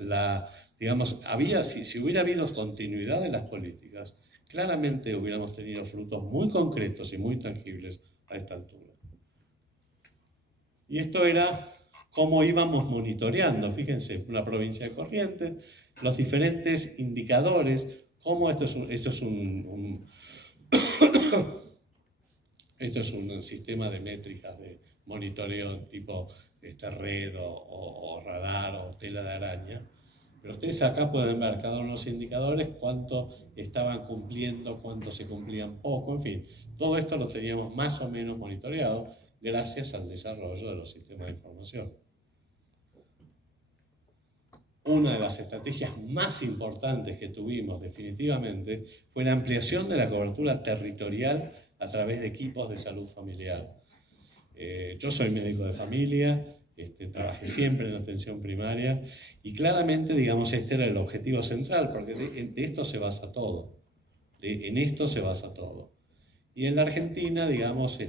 digamos, si hubiera habido continuidad de las políticas, claramente hubiéramos tenido frutos muy concretos y muy tangibles a esta altura. Y esto era cómo íbamos monitoreando, fíjense, una provincia de Corrientes, los diferentes indicadores, cómo esto es un sistema de métricas de monitoreo tipo red o radar o tela de araña. Pero ustedes acá pueden ver cada uno de los indicadores, cuánto estaban cumpliendo, cuánto se cumplían poco, en fin. Todo esto lo teníamos más o menos monitoreado gracias al desarrollo de los sistemas de información. Una de las estrategias más importantes que tuvimos definitivamente fue la ampliación de la cobertura territorial a través de equipos de salud familiar. Yo soy médico de familia, trabajé siempre en atención primaria y claramente, digamos, este era el objetivo central, porque de esto se basa todo, en esto se basa todo. Y en la Argentina, digamos,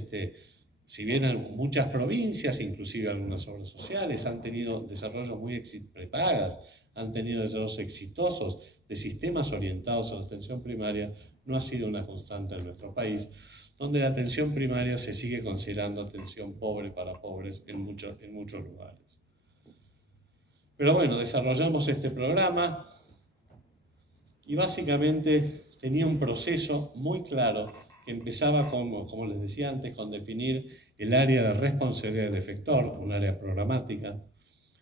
si bien muchas provincias, inclusive algunas obras sociales, han tenido desarrollos muy prepagas, han tenido desarrollos exitosos de sistemas orientados a la atención primaria, no ha sido una constante en nuestro país, donde la atención primaria se sigue considerando atención pobre para pobres en muchos lugares. Pero bueno, desarrollamos este programa y básicamente tenía un proceso muy claro que empezaba, como les decía antes, con definir el área de responsabilidad del efector, un área programática.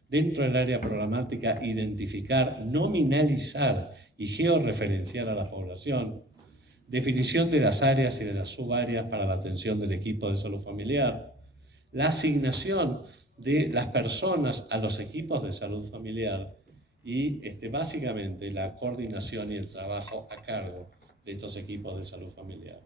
Dentro del área programática, identificar, nominalizar y georreferenciar a la población. Definición de las áreas y de las subáreas para la atención del equipo de salud familiar. La asignación de las personas a los equipos de salud familiar y básicamente la coordinación y el trabajo a cargo de estos equipos de salud familiar.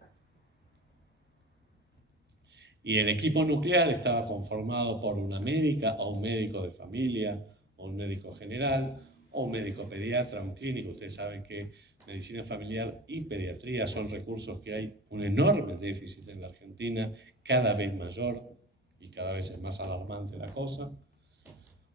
Y el equipo nuclear estaba conformado por una médica o un médico de familia, o un médico general, o un médico pediatra, un clínico. Ustedes saben que medicina familiar y pediatría son recursos que hay un enorme déficit en la Argentina, cada vez mayor y cada vez es más alarmante la cosa.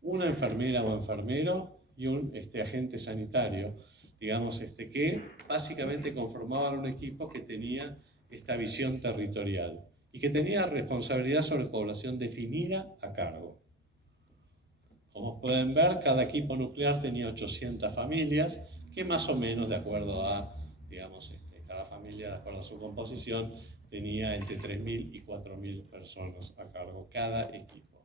Una enfermera o enfermero y un agente sanitario, digamos, que básicamente conformaban un equipo que tenía esta visión territorial y que tenía responsabilidad sobre población definida a cargo. Como pueden ver, cada equipo nuclear tenía 800 familias, que más o menos, de acuerdo a, digamos, cada familia, de acuerdo a su composición, tenía entre 3.000 y 4.000 personas a cargo, cada equipo.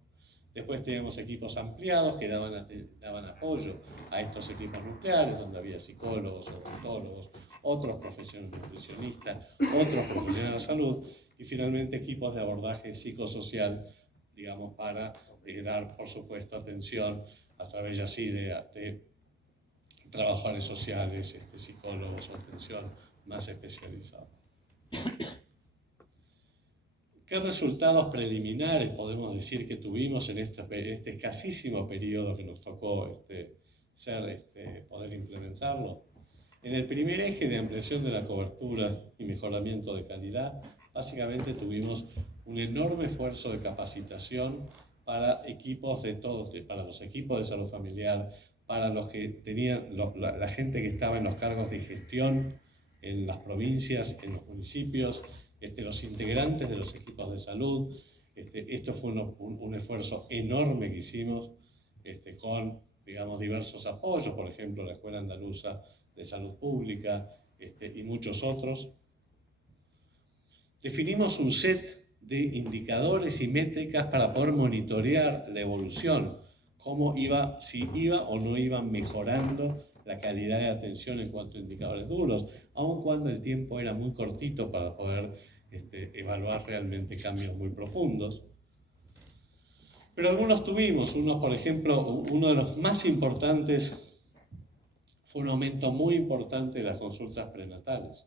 Después teníamos equipos ampliados que daban apoyo a estos equipos nucleares, donde había psicólogos, odontólogos, otros profesionales nutricionistas, otros profesionales de la salud, y finalmente equipos de abordaje psicosocial digamos, para dar, por supuesto, atención a través así de trabajadores sociales, psicólogos o atención más especializada. ¿Qué resultados preliminares podemos decir que tuvimos en este escasísimo periodo que nos tocó poder implementarlo? En el primer eje de ampliación de la cobertura y mejoramiento de calidad, básicamente tuvimos un enorme esfuerzo de capacitación para equipos de todos, para los equipos de salud familiar, para los que tenían, la gente que estaba en los cargos de gestión en las provincias, en los municipios, los integrantes de los equipos de salud. Esto fue un esfuerzo enorme que hicimos con, digamos, diversos apoyos, por ejemplo, la Escuela Andaluza de Salud Pública y muchos otros. Definimos un set de indicadores y métricas para poder monitorear la evolución, si iba o no iba mejorando la calidad de atención en cuanto a indicadores duros, aun cuando el tiempo era muy cortito para poder evaluar realmente cambios muy profundos. Pero algunos tuvimos, por ejemplo, uno de los más importantes fue un aumento muy importante de las consultas prenatales,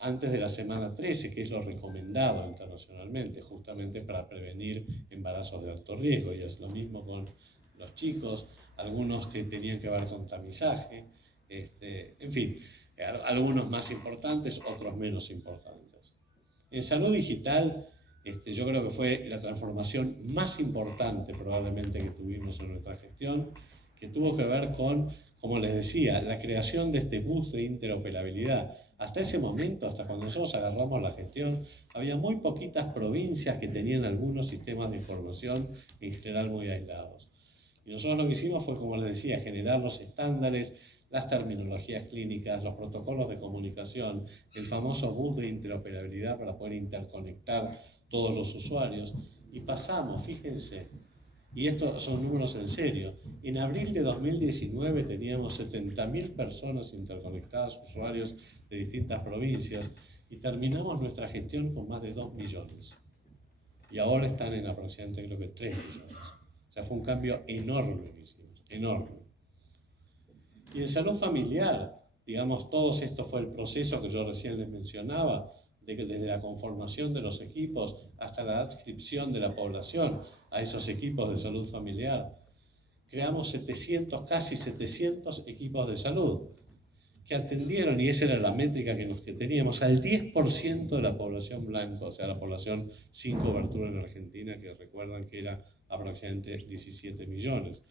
antes de la semana 13, que es lo recomendado internacionalmente, justamente para prevenir embarazos de alto riesgo, y es lo mismo con los chicos, algunos que tenían que ver con tamizaje, en fin, algunos más importantes, otros menos importantes. En salud digital, yo creo que fue la transformación más importante probablemente que tuvimos en nuestra gestión, que tuvo que ver con, como les decía, la creación de este bus de interoperabilidad. Hasta ese momento, hasta cuando nosotros agarramos la gestión, había muy poquitas provincias que tenían algunos sistemas de información, en general muy aislados. Y nosotros lo que hicimos fue, como les decía, generar los estándares, las terminologías clínicas, los protocolos de comunicación, el famoso bus de interoperabilidad para poder interconectar todos los usuarios. Y pasamos, fíjense, y estos son números en serio, en abril de 2019 teníamos 70.000 personas interconectadas, usuarios de distintas provincias, y terminamos nuestra gestión con más de 2 millones. Y ahora están en aproximadamente, creo que 3 millones. O sea, fue un cambio enorme que hicimos, enorme. Y en salud familiar, digamos, todo esto fue el proceso que yo recién les mencionaba, desde la conformación de los equipos hasta la adscripción de la población a esos equipos de salud familiar. Creamos casi 700 equipos de salud que atendieron, y esa era la métrica que teníamos, al 10% de la población blanca, o sea, la población sin cobertura en Argentina, que recuerdan que era aproximadamente 17 millones.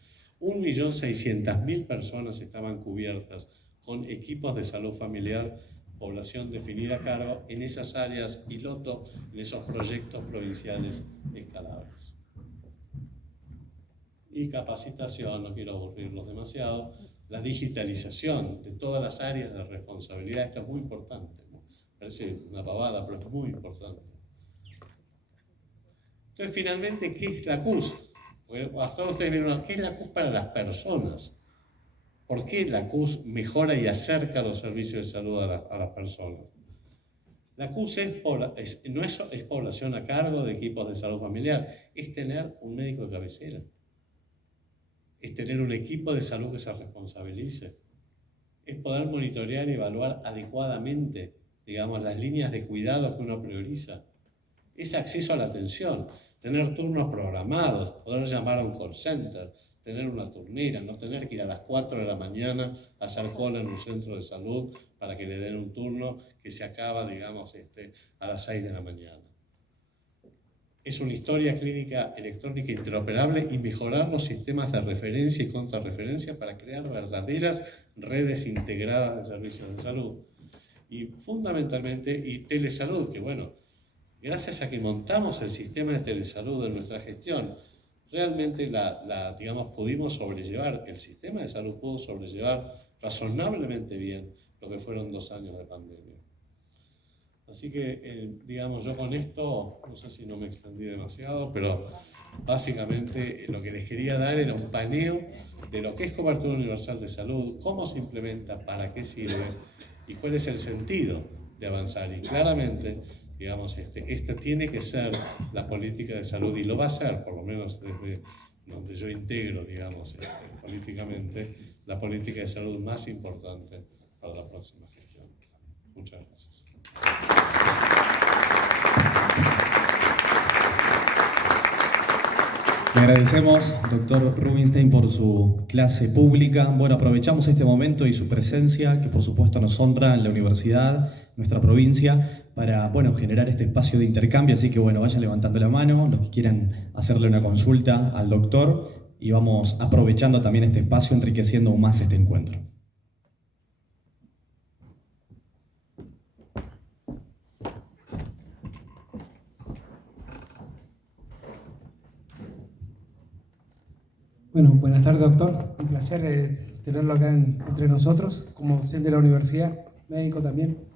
1.600.000 personas estaban cubiertas con equipos de salud familiar, población definida a cargo en esas áreas piloto, en esos proyectos provinciales escalables. Y capacitación, no quiero aburrirlos demasiado, la digitalización de todas las áreas de responsabilidad, esto es muy importante, ¿no? Parece una pavada, pero es muy importante. Entonces, finalmente, ¿qué es la CUS? Hasta ahora ustedes vieron, ¿qué es la CUS para las personas? ¿Por qué la CUS mejora y acerca los servicios de salud a las personas? La CUS no es población a cargo de equipos de salud familiar, es tener un médico de cabecera, es tener un equipo de salud que se responsabilice, es poder monitorear y evaluar adecuadamente, digamos, las líneas de cuidado que uno prioriza, es acceso a la atención, tener turnos programados, poder llamar a un call center, tener una turnera, no tener que ir a las 4 de la mañana a hacer cola en un centro de salud para que le den un turno que se acaba, digamos, a las 6 de la mañana. Es una historia clínica electrónica interoperable y mejorar los sistemas de referencia y contrarreferencia para crear verdaderas redes integradas de servicios de salud. Y fundamentalmente, y telesalud, que bueno, gracias a que montamos el sistema de telesalud en nuestra gestión, realmente digamos, pudimos sobrellevar, el sistema de salud pudo sobrellevar razonablemente bien lo que fueron 2 años de pandemia. Así que, digamos, yo con esto, no sé si no me extendí demasiado, pero básicamente lo que les quería dar era un paneo de lo que es cobertura universal de salud, cómo se implementa, para qué sirve y cuál es el sentido de avanzar. Y claramente, digamos, esta tiene que ser la política de salud, y lo va a ser, por lo menos desde donde yo integro, digamos, políticamente, la política de salud más importante para la próxima gestión. Muchas gracias. Le agradecemos, doctor Rubinstein, por su clase pública. Bueno, aprovechamos este momento y su presencia, que por supuesto nos honra en la universidad, nuestra provincia, para, bueno, generar este espacio de intercambio. Así que, bueno, vayan levantando la mano los que quieran hacerle una consulta al doctor y vamos aprovechando también este espacio, enriqueciendo aún más este encuentro. Bueno, buenas tardes, doctor. Un placer tenerlo acá entre nosotros, como docente de la universidad, médico también.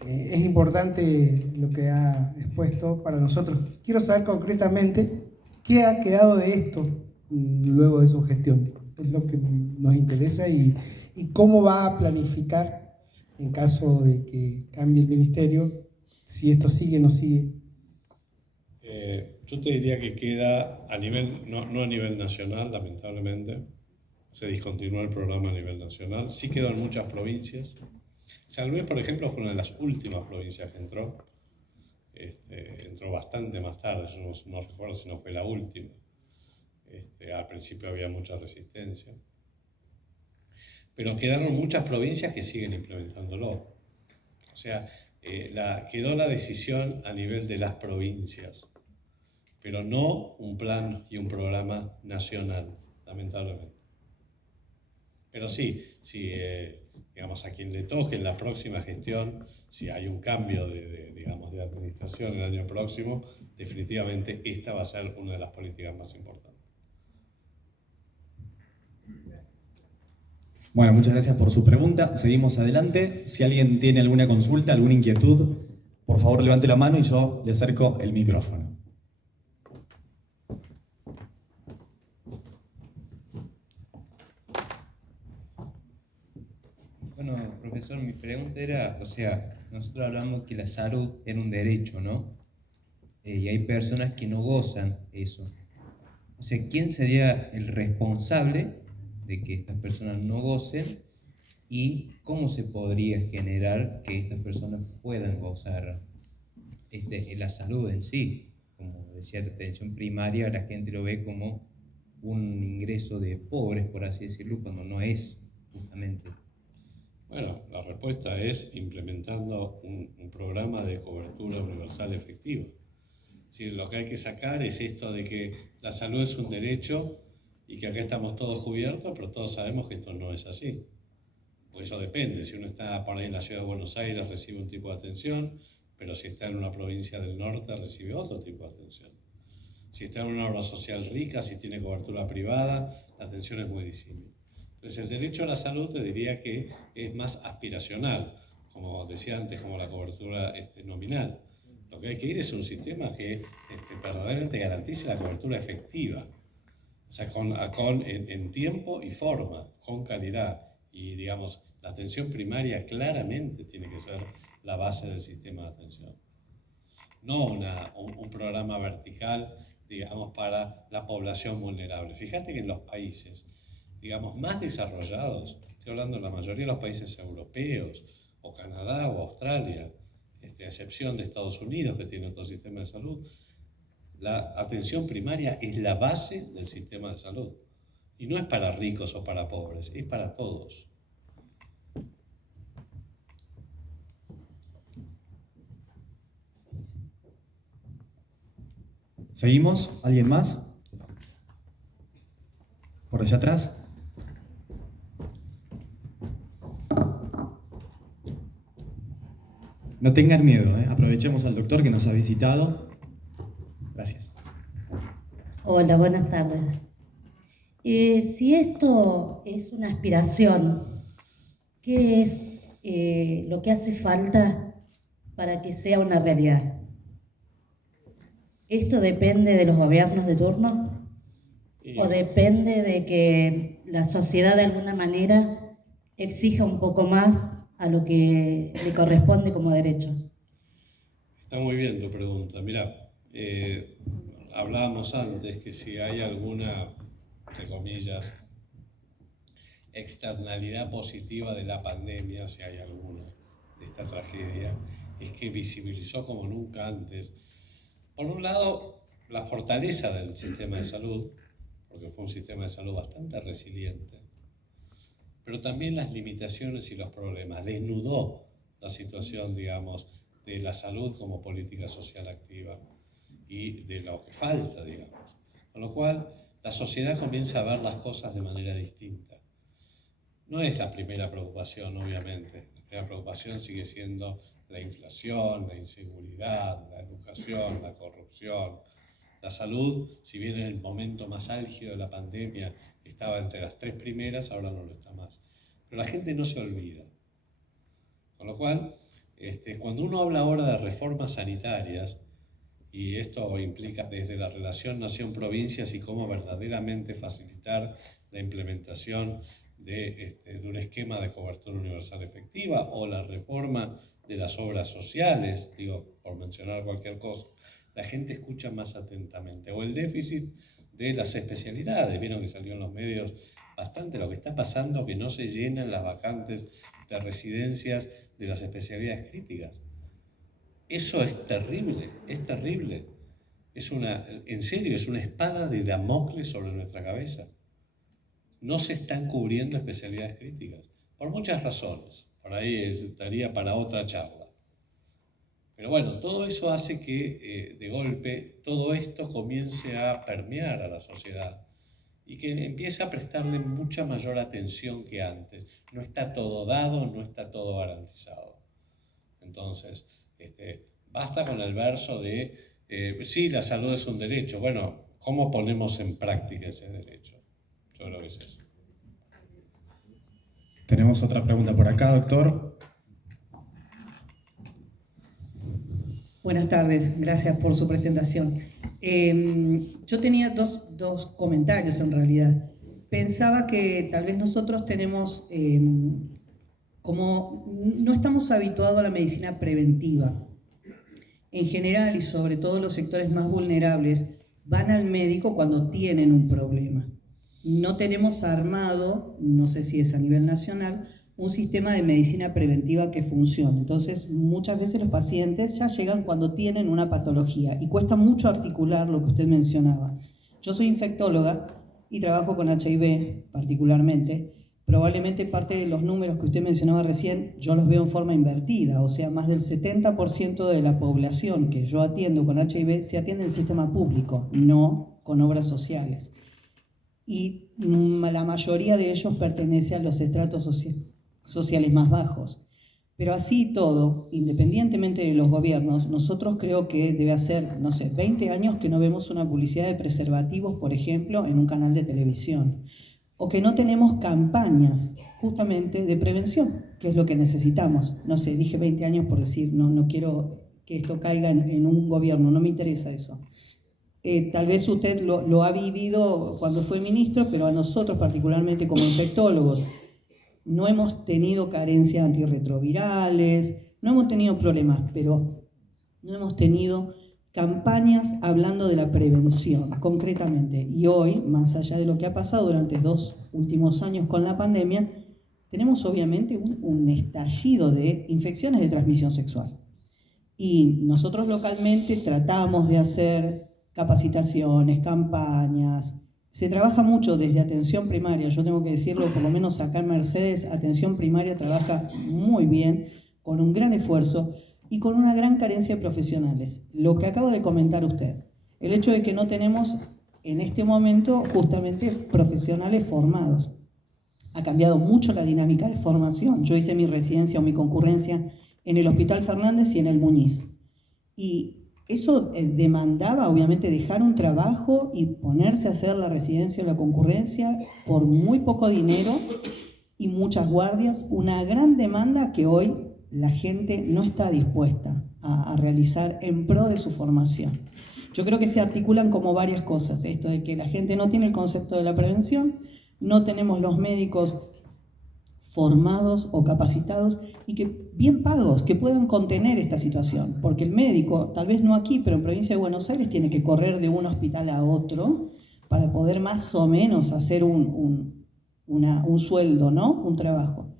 Es importante lo que ha expuesto para nosotros. Quiero saber concretamente qué ha quedado de esto luego de su gestión. Es lo que nos interesa y cómo va a planificar en caso de que cambie el ministerio, si esto sigue o no sigue. Yo te diría que queda a nivel, no a nivel nacional, lamentablemente. Se discontinuó el programa a nivel nacional. Sí quedó en muchas provincias. San Luis, por ejemplo, fue una de las últimas provincias que entró. Entró bastante más tarde, yo no recuerdo si no fue la última. Al principio había mucha resistencia. Pero quedaron muchas provincias que siguen implementándolo. O sea, quedó la decisión a nivel de las provincias, pero no un plan y un programa nacional, lamentablemente. Pero sí, digamos, a quien le toque en la próxima gestión, si hay un cambio digamos, de administración el año próximo, definitivamente esta va a ser una de las políticas más importantes. Bueno, muchas gracias por su pregunta. Seguimos adelante. Si alguien tiene alguna consulta, alguna inquietud, por favor levante la mano y yo le acerco el micrófono. Bueno, profesor, mi pregunta era, o sea, nosotros hablamos que la salud era un derecho, ¿no? Y hay personas que no gozan eso. O sea, ¿quién sería el responsable de que estas personas no gocen y cómo se podría generar que estas personas puedan gozar la salud en sí? Como decía, la atención primaria, la gente lo ve como un ingreso de pobres, por así decirlo, cuando no es justamente. Bueno, la respuesta es implementando un programa de cobertura universal efectivo. Es decir, lo que hay que sacar es esto de que la salud es un derecho y que acá estamos todos cubiertos, pero todos sabemos que esto no es así. Porque eso depende. Si uno está por ahí en la ciudad de Buenos Aires, recibe un tipo de atención, pero si está en una provincia del norte, recibe otro tipo de atención. Si está en una obra social rica, si tiene cobertura privada, la atención es muy disímil. Entonces, el derecho a la salud te diría que es más aspiracional, como decía antes, como la cobertura nominal. Lo que hay que ir es un sistema que verdaderamente garantice la cobertura efectiva, o sea, en tiempo y forma, con calidad. Y, digamos, la atención primaria claramente tiene que ser la base del sistema de atención. No un programa vertical, digamos, para la población vulnerable. Fíjate que en los países, digamos, más desarrollados, estoy hablando de la mayoría de los países europeos, o Canadá o Australia, a excepción de Estados Unidos, que tiene otro sistema de salud, la atención primaria es la base del sistema de salud. Y no es para ricos o para pobres, es para todos. ¿Seguimos? ¿Alguien más? ¿Por allá atrás? No tengan miedo, aprovechemos al doctor que nos ha visitado. Gracias. Hola, buenas tardes. Si esto es una aspiración, ¿qué es lo que hace falta para que sea una realidad? ¿Esto depende de los gobiernos de turno? ¿O depende de que la sociedad de alguna manera exija un poco más a lo que le corresponde como derecho? Está muy bien tu pregunta. Mira, hablábamos antes que si hay alguna, entre comillas, externalidad positiva de la pandemia, si hay alguna, de esta tragedia, es que visibilizó como nunca antes, por un lado, la fortaleza del sistema de salud, porque fue un sistema de salud bastante resiliente, pero también las limitaciones y los problemas. Desnudó la situación, digamos, de la salud como política social activa y de lo que falta, digamos. Con lo cual, la sociedad comienza a ver las cosas de manera distinta. No es la primera preocupación, obviamente. La primera preocupación sigue siendo la inflación, la inseguridad, la educación, la corrupción. La salud, si bien en el momento más álgido de la pandemia estaba entre las 3 primeras, ahora no lo está más. Pero la gente no se olvida. Con lo cual, cuando uno habla ahora de reformas sanitarias, y esto implica desde la relación nación-provincias y cómo verdaderamente facilitar la implementación de un esquema de cobertura universal efectiva o la reforma de las obras sociales, digo, por mencionar cualquier cosa, la gente escucha más atentamente. O el déficit de las especialidades, vieron que salió en los medios bastante lo que está pasando, que no se llenan las vacantes de residencias de las especialidades críticas. Eso es terrible, es terrible. En serio, es una espada de Damocles sobre nuestra cabeza. No se están cubriendo especialidades críticas, por muchas razones. Por ahí estaría para otra charla. Pero bueno, todo eso hace que de golpe todo esto comience a permear a la sociedad y que empiece a prestarle mucha mayor atención que antes. No está todo dado, no está todo garantizado. Entonces, basta con el verso de, sí, la salud es un derecho. Bueno, ¿cómo ponemos en práctica ese derecho? Yo creo que es eso. Tenemos otra pregunta por acá, doctor. Buenas tardes, gracias por su presentación. Yo tenía dos comentarios en realidad. Pensaba que tal vez nosotros tenemos, como no estamos habituados a la medicina preventiva. En general y sobre todo los sectores más vulnerables van al médico cuando tienen un problema. No tenemos armado, no sé si es a nivel nacional, un sistema de medicina preventiva que funcione. Entonces, muchas veces los pacientes ya llegan cuando tienen una patología y cuesta mucho articular lo que usted mencionaba. Yo soy infectóloga y trabajo con HIV particularmente. Probablemente parte de los números que usted mencionaba recién yo los veo en forma invertida, o sea, más del 70% de la población que yo atiendo con HIV se atiende en el sistema público, no con obras sociales. Y la mayoría de ellos pertenece a los estratos sociales más bajos. Pero así todo, independientemente de los gobiernos, nosotros creo que debe hacer, 20 años que no vemos una publicidad de preservativos, por ejemplo, en un canal de televisión. O que no tenemos campañas justamente de prevención, que es lo que necesitamos. Dije 20 años por decir, no quiero que esto caiga en un gobierno, no me interesa eso. Tal vez usted lo ha vivido cuando fue ministro, pero a nosotros particularmente como infectólogos no hemos tenido carencias antirretrovirales, no hemos tenido problemas, pero no hemos tenido campañas hablando de la prevención concretamente. Y hoy, más allá de lo que ha pasado durante 2 últimos años con la pandemia, tenemos obviamente un estallido de infecciones de transmisión sexual. Y nosotros localmente tratamos de hacer capacitaciones, campañas. Se trabaja mucho desde atención primaria, yo tengo que decirlo, por lo menos acá en Mercedes, atención primaria trabaja muy bien, con un gran esfuerzo y con una gran carencia de profesionales. Lo que acaba de comentar usted, el hecho de que no tenemos en este momento justamente profesionales formados. Ha cambiado mucho la dinámica de formación. Yo hice mi residencia o mi concurrencia en el Hospital Fernández y en el Muñiz. Y eso demandaba, obviamente, dejar un trabajo y ponerse a hacer la residencia o la concurrencia por muy poco dinero y muchas guardias, una gran demanda que hoy la gente no está dispuesta a realizar en pro de su formación. Yo creo que se articulan como varias cosas, esto de que la gente no tiene el concepto de la prevención, no tenemos los médicos formados o capacitados y que bien pagos, que puedan contener esta situación. Porque el médico, tal vez no aquí, pero en provincia de Buenos Aires, tiene que correr de un hospital a otro para poder más o menos hacer un sueldo, ¿no? Un trabajo.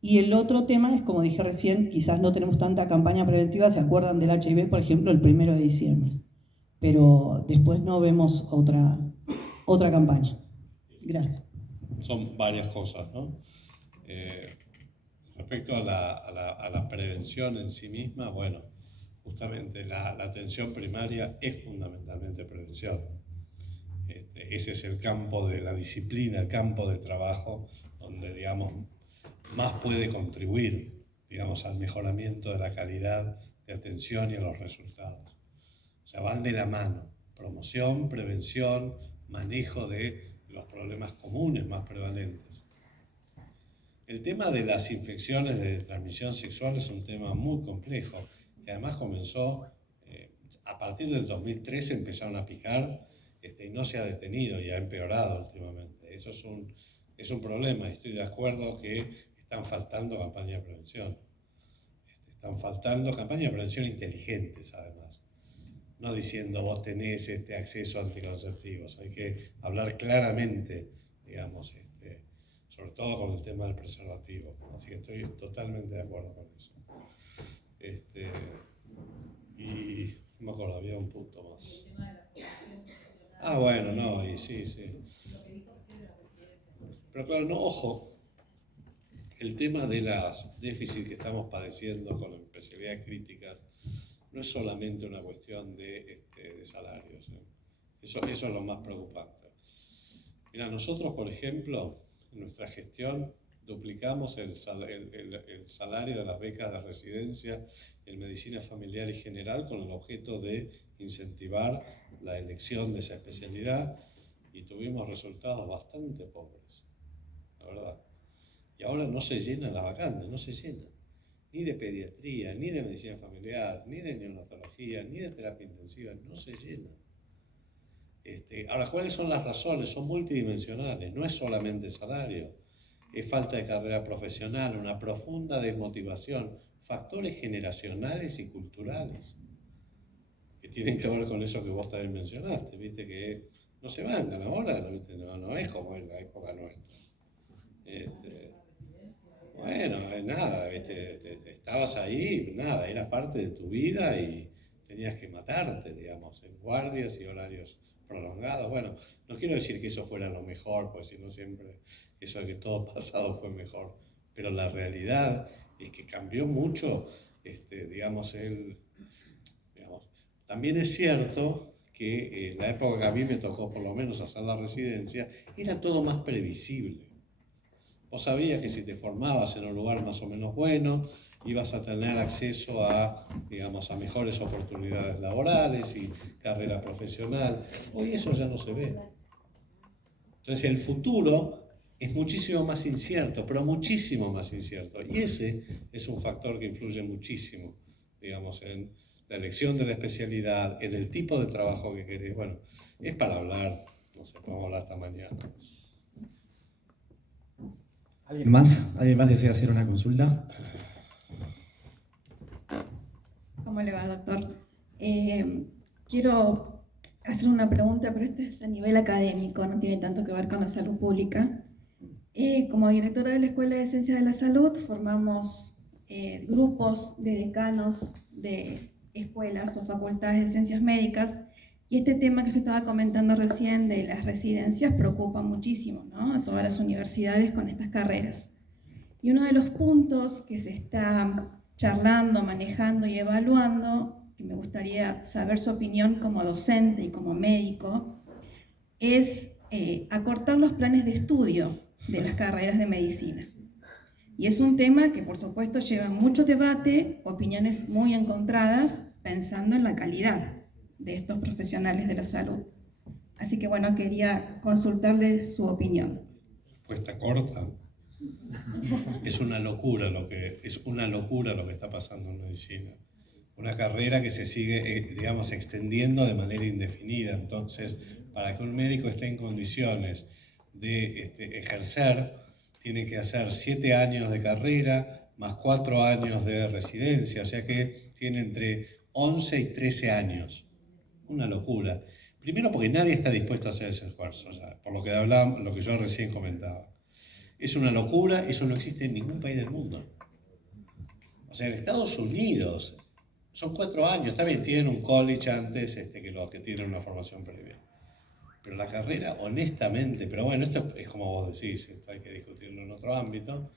Y el otro tema es, como dije recién, quizás no tenemos tanta campaña preventiva, se acuerdan del HIV, por ejemplo, el 1 de diciembre. Pero después no vemos otra campaña. Gracias. Son varias cosas, ¿no? Respecto a la prevención en sí misma, bueno, justamente la atención primaria es fundamentalmente prevención. Ese es el campo de la disciplina, el campo de trabajo donde, digamos, más puede contribuir, digamos, al mejoramiento de la calidad de atención y a los resultados. O sea, van de la mano, promoción, prevención, manejo de los problemas comunes más prevalentes. El tema de las infecciones de transmisión sexual es un tema muy complejo, que además comenzó, a partir del 2013 empezaron a picar, y no se ha detenido y ha empeorado últimamente. Eso es un problema, y estoy de acuerdo que están faltando campañas de prevención. Están faltando campañas de prevención inteligentes, además. No diciendo vos tenés acceso a anticonceptivos. Hay que hablar claramente, digamos, sobre todo con el tema del preservativo. Así que estoy totalmente de acuerdo con eso. Y no me acuerdo, había un punto más. Ah, bueno, no, y sí. Pero claro, no, ojo, el tema de los déficits que estamos padeciendo con especialidades críticas no es solamente una cuestión de salarios. Eso es lo más preocupante. Mira, nosotros, por ejemplo, en nuestra gestión duplicamos el salario de las becas de residencia en medicina familiar y general con el objeto de incentivar la elección de esa especialidad y tuvimos resultados bastante pobres, la verdad. Y ahora no se llena la vacante, no se llena. Ni de pediatría, ni de medicina familiar, ni de neonatología, ni de terapia intensiva, no se llena. Ahora, ¿cuáles son las razones? Son multidimensionales, no es solamente salario, es falta de carrera profesional, una profunda desmotivación, factores generacionales y culturales que tienen que ver con eso que vos también mencionaste, viste que no se bancan ahora, no es como en la época nuestra. Bueno, nada, estabas ahí, nada, era parte de tu vida y tenías que matarte, digamos, en guardias y horarios prolongados. Bueno, no quiero decir que eso fuera lo mejor, pues sino siempre eso de que todo pasado fue mejor, pero la realidad es que cambió mucho, digamos. También es cierto que en la época que a mí me tocó por lo menos hacer la residencia, era todo más previsible. Vos sabías que si te formabas en un lugar más o menos bueno, ibas a tener acceso a, digamos, a mejores oportunidades laborales y carrera profesional. Hoy eso ya no se ve. Entonces el futuro es muchísimo más incierto, pero muchísimo más incierto. Y ese es un factor que influye muchísimo, digamos, en la elección de la especialidad, en el tipo de trabajo que querés. Bueno, es para hablar, no sé, podemos hablar hasta mañana. ¿Alguien más? ¿Alguien más desea hacer una consulta? ¿Cómo le va, doctor? Quiero hacer una pregunta, pero esto es a nivel académico, no tiene tanto que ver con la salud pública. Como directora de la Escuela de Ciencias de la Salud, formamos grupos de decanos de escuelas o facultades de ciencias médicas, y este tema que usted estaba comentando recién de las residencias preocupa muchísimo, ¿no?, a todas las universidades con estas carreras. Y uno de los puntos que se está charlando, manejando y evaluando, que me gustaría saber su opinión como docente y como médico, es acortar los planes de estudio de las carreras de medicina. Y es un tema que, por supuesto, lleva mucho debate, opiniones muy encontradas, pensando en la calidad de estos profesionales de la salud. Así que, bueno, quería consultarle su opinión. Respuesta corta. Es una locura lo que está pasando en medicina. Una carrera que se sigue, digamos, extendiendo de manera indefinida. Entonces, para que un médico esté en condiciones de ejercer, tiene que hacer 7 años de carrera más 4 años de residencia, o sea que tiene entre 11 y 13 años. Una locura. Primero porque nadie está dispuesto a hacer ese esfuerzo, o sea, por lo que hablábamos, lo que yo recién comentaba. Es una locura, eso no existe en ningún país del mundo. O sea, en Estados Unidos son 4 años, está bien, tienen un college antes que los que tienen una formación previa. Pero la carrera, honestamente, pero bueno, esto es como vos decís, esto hay que discutirlo en otro ámbito,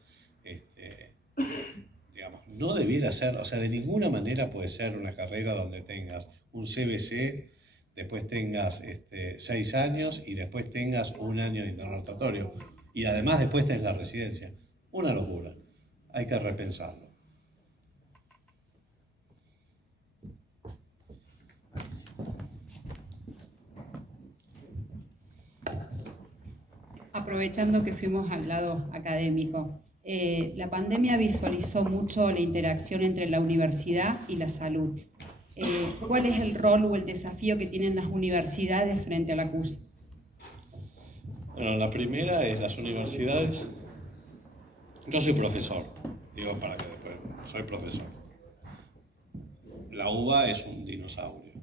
digamos, no debiera ser, o sea, de ninguna manera puede ser una carrera donde tengas un CBC, después tengas 6 años y después tengas 1 año de internado rotatorio. Y además después tenés la residencia. Una locura. Hay que repensarlo. Aprovechando que fuimos al lado académico, la pandemia visualizó mucho la interacción entre la universidad y la salud. ¿Cuál es el rol o el desafío que tienen las universidades frente a la CUS? Bueno, la primera es las universidades. Yo soy profesor, digo para que después, soy profesor. La UBA es un dinosaurio.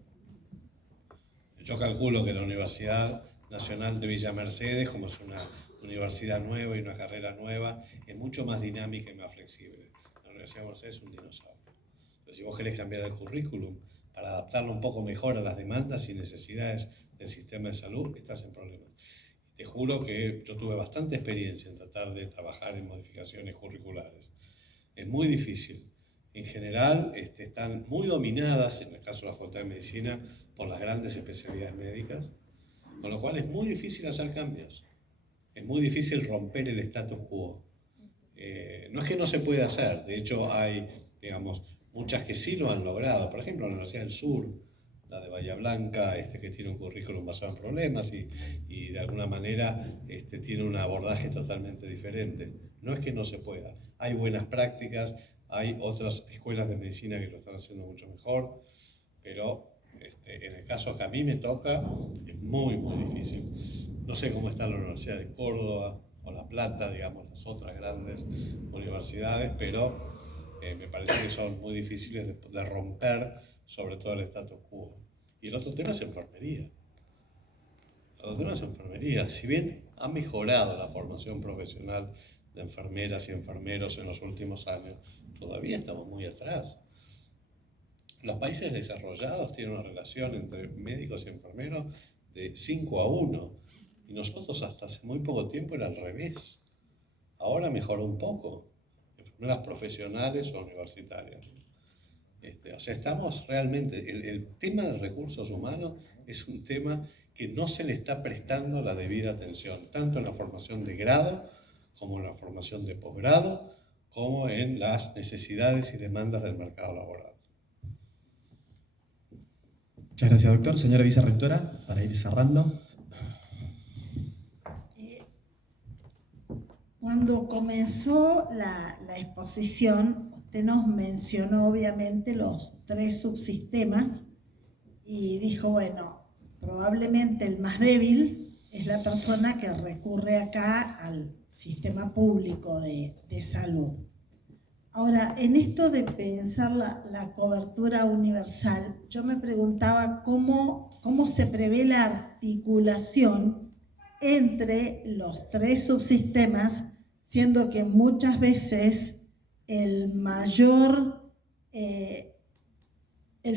Yo calculo que la Universidad Nacional de Villa Mercedes, como es una universidad nueva y una carrera nueva, es mucho más dinámica y más flexible. La Universidad de Mercedes es un dinosaurio. Pero si vos querés cambiar el currículum para adaptarlo un poco mejor a las demandas y necesidades del sistema de salud, estás en problemas. Te juro que yo tuve bastante experiencia en tratar de trabajar en modificaciones curriculares. Es muy difícil. En general están muy dominadas, en el caso de la Facultad de Medicina, por las grandes especialidades médicas, con lo cual es muy difícil hacer cambios. Es muy difícil romper el status quo. No es que no se pueda hacer, de hecho hay, digamos, muchas que sí lo han logrado. Por ejemplo, la Universidad del Sur, la de Bahía Blanca, que tiene un currículum basado en problemas y de alguna manera tiene un abordaje totalmente diferente. No es que no se pueda. Hay buenas prácticas, hay otras escuelas de medicina que lo están haciendo mucho mejor, pero en el caso que a mí me toca es muy, muy difícil. No sé cómo está la Universidad de Córdoba o La Plata, digamos, las otras grandes universidades, pero me parece que son muy difíciles de romper, sobre todo el status quo. Y el otro tema es enfermería. El otro tema es enfermería. Si bien ha mejorado la formación profesional de enfermeras y enfermeros en los últimos años, todavía estamos muy atrás. Los países desarrollados tienen una relación entre médicos y enfermeros de 5-1, y nosotros hasta hace muy poco tiempo era al revés. Ahora mejoró un poco, enfermeras profesionales o universitarias. O sea, estamos realmente, el tema de recursos humanos es un tema que no se le está prestando la debida atención, tanto en la formación de grado como en la formación de posgrado, como en las necesidades y demandas del mercado laboral. Muchas gracias, doctor. Señora vicerrectora, para ir cerrando. Cuando comenzó la exposición, usted nos mencionó obviamente los 3 subsistemas y dijo, bueno, probablemente el más débil es la persona que recurre acá al sistema público de salud. Ahora, en esto de pensar la cobertura universal, yo me preguntaba cómo se prevé la articulación entre los 3 subsistemas, siendo que muchas veces el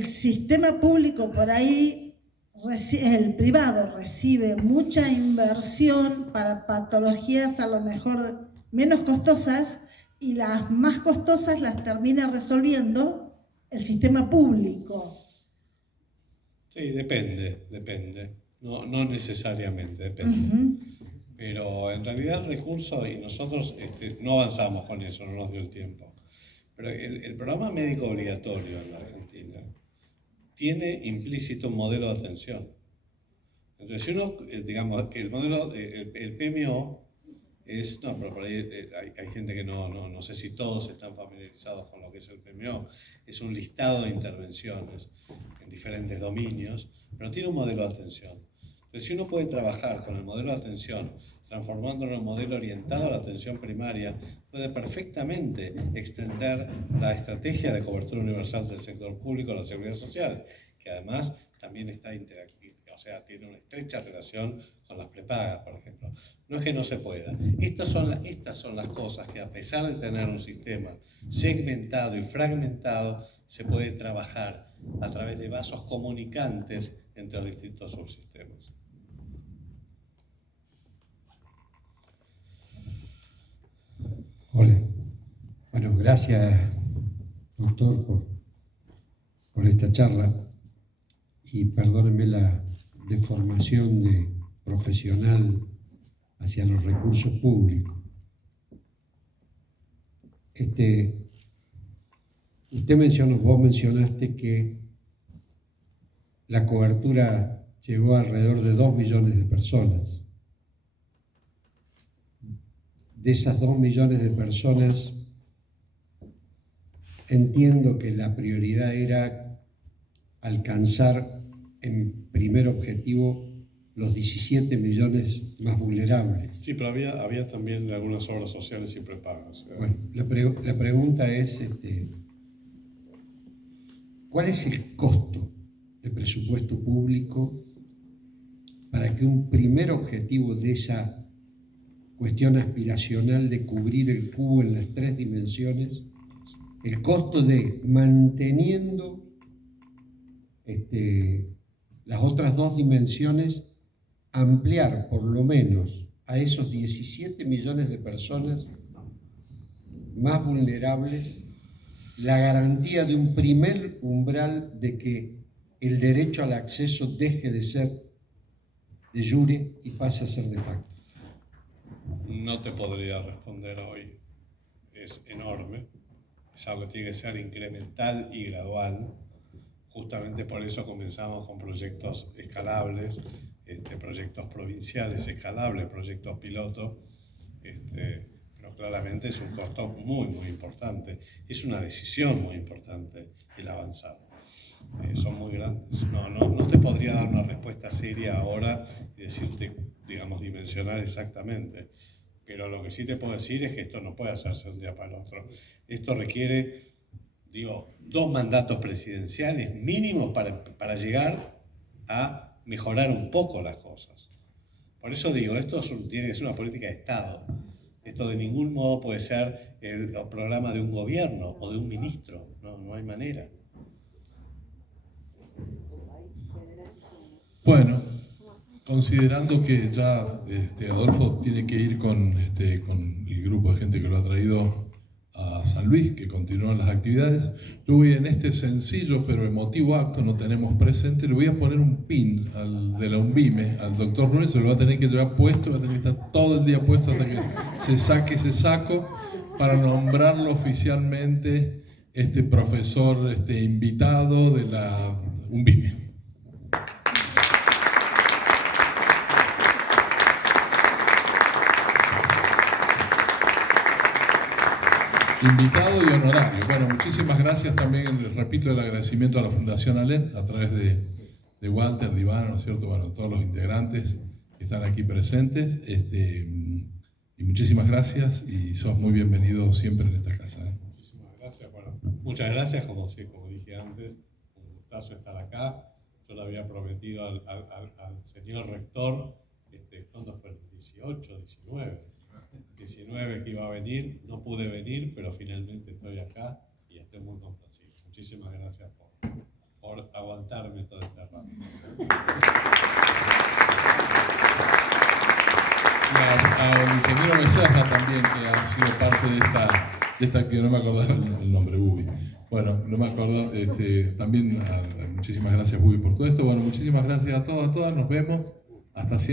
sistema público por ahí, el privado recibe mucha inversión para patologías a lo mejor menos costosas, y las más costosas las termina resolviendo el sistema público. Sí, depende. No necesariamente, depende. Pero en realidad el recurso, y nosotros no avanzamos con eso, no nos dio el tiempo. Pero el programa médico obligatorio en la Argentina tiene implícito un modelo de atención. Entonces, si uno, digamos, que el modelo, el PMO es, no, pero por ahí hay gente que no sé si todos están familiarizados con lo que es el PMO, es un listado de intervenciones en diferentes dominios, pero tiene un modelo de atención. Pero si uno puede trabajar con el modelo de atención, transformándolo en un modelo orientado a la atención primaria, puede perfectamente extender la estrategia de cobertura universal del sector público a la seguridad social, que además también está o sea, tiene una estrecha relación con las prepagas, por ejemplo. No es que no se pueda. Estas son las cosas que, a pesar de tener un sistema segmentado y fragmentado, se puede trabajar a través de vasos comunicantes entre los distintos subsistemas. Hola. Bueno, gracias, doctor, por esta charla. Y perdónenme la deformación de profesional hacia los recursos públicos. Vos mencionaste que la cobertura llegó a alrededor de 2 millones de personas. De esas 2 millones de personas, entiendo que la prioridad era alcanzar en primer objetivo los 17 millones más vulnerables. Sí, pero había también algunas obras sociales y prepagas. Bueno, la pregunta es, ¿cuál es el costo de presupuesto público para que un primer objetivo de esa cuestión aspiracional de cubrir el cubo en las 3 dimensiones, el costo de manteniendo las otras 2 dimensiones, ampliar por lo menos a esos 17 millones de personas más vulnerables la garantía de un primer umbral de que el derecho al acceso deje de ser de jure y pase a ser de facto? No te podría responder hoy. Es enorme. Es algo que tiene que ser incremental y gradual. Justamente por eso comenzamos con proyectos escalables, proyectos provinciales escalables, proyectos piloto, pero claramente es un costo muy, muy importante. Es una decisión muy importante el avanzar. Son muy grandes. No te podría dar una respuesta seria ahora y decirte, digamos, dimensionar exactamente. Pero lo que sí te puedo decir es que esto no puede hacerse de un día para el otro. Esto requiere, 2 mandatos presidenciales mínimos para llegar a mejorar un poco las cosas. Por eso esto tiene que ser una política de Estado. Esto de ningún modo puede ser el programa de un gobierno o de un ministro. No hay manera. Bueno, considerando que ya Adolfo tiene que ir con el grupo de gente que lo ha traído a San Luis, que continúan las actividades, yo voy en este sencillo pero emotivo acto, no tenemos presente, le voy a poner un pin de la UNVIME, al doctor Núñez, se lo va a tener que llevar puesto, va a tener que estar todo el día puesto hasta que se saque ese saco, para nombrarlo oficialmente profesor invitado de la UNVIME. Invitado y honorario. Bueno, muchísimas gracias también, repito, el agradecimiento a la Fundación ALEN, a través de Walter, de Ivana, ¿no es cierto? Bueno, todos los integrantes que están aquí presentes. Y muchísimas gracias y sos muy bienvenido siempre en esta casa. Muchísimas gracias. Bueno, muchas gracias, como dije antes, un gustazo estar acá. Yo le había prometido al señor rector, ¿cuándo fue? ¿El 18, 19 que iba a venir? No pude venir, pero finalmente estoy acá y estoy muy complacido. Muchísimas gracias por aguantarme todo este rato. Al ingeniero Becerra también, que ha sido parte de esta que no me acordaba el nombre, Bubi. Bueno, no me acuerdo, también muchísimas gracias, Bubi, por todo esto. Bueno, muchísimas gracias a todos, a todas, nos vemos, hasta siempre.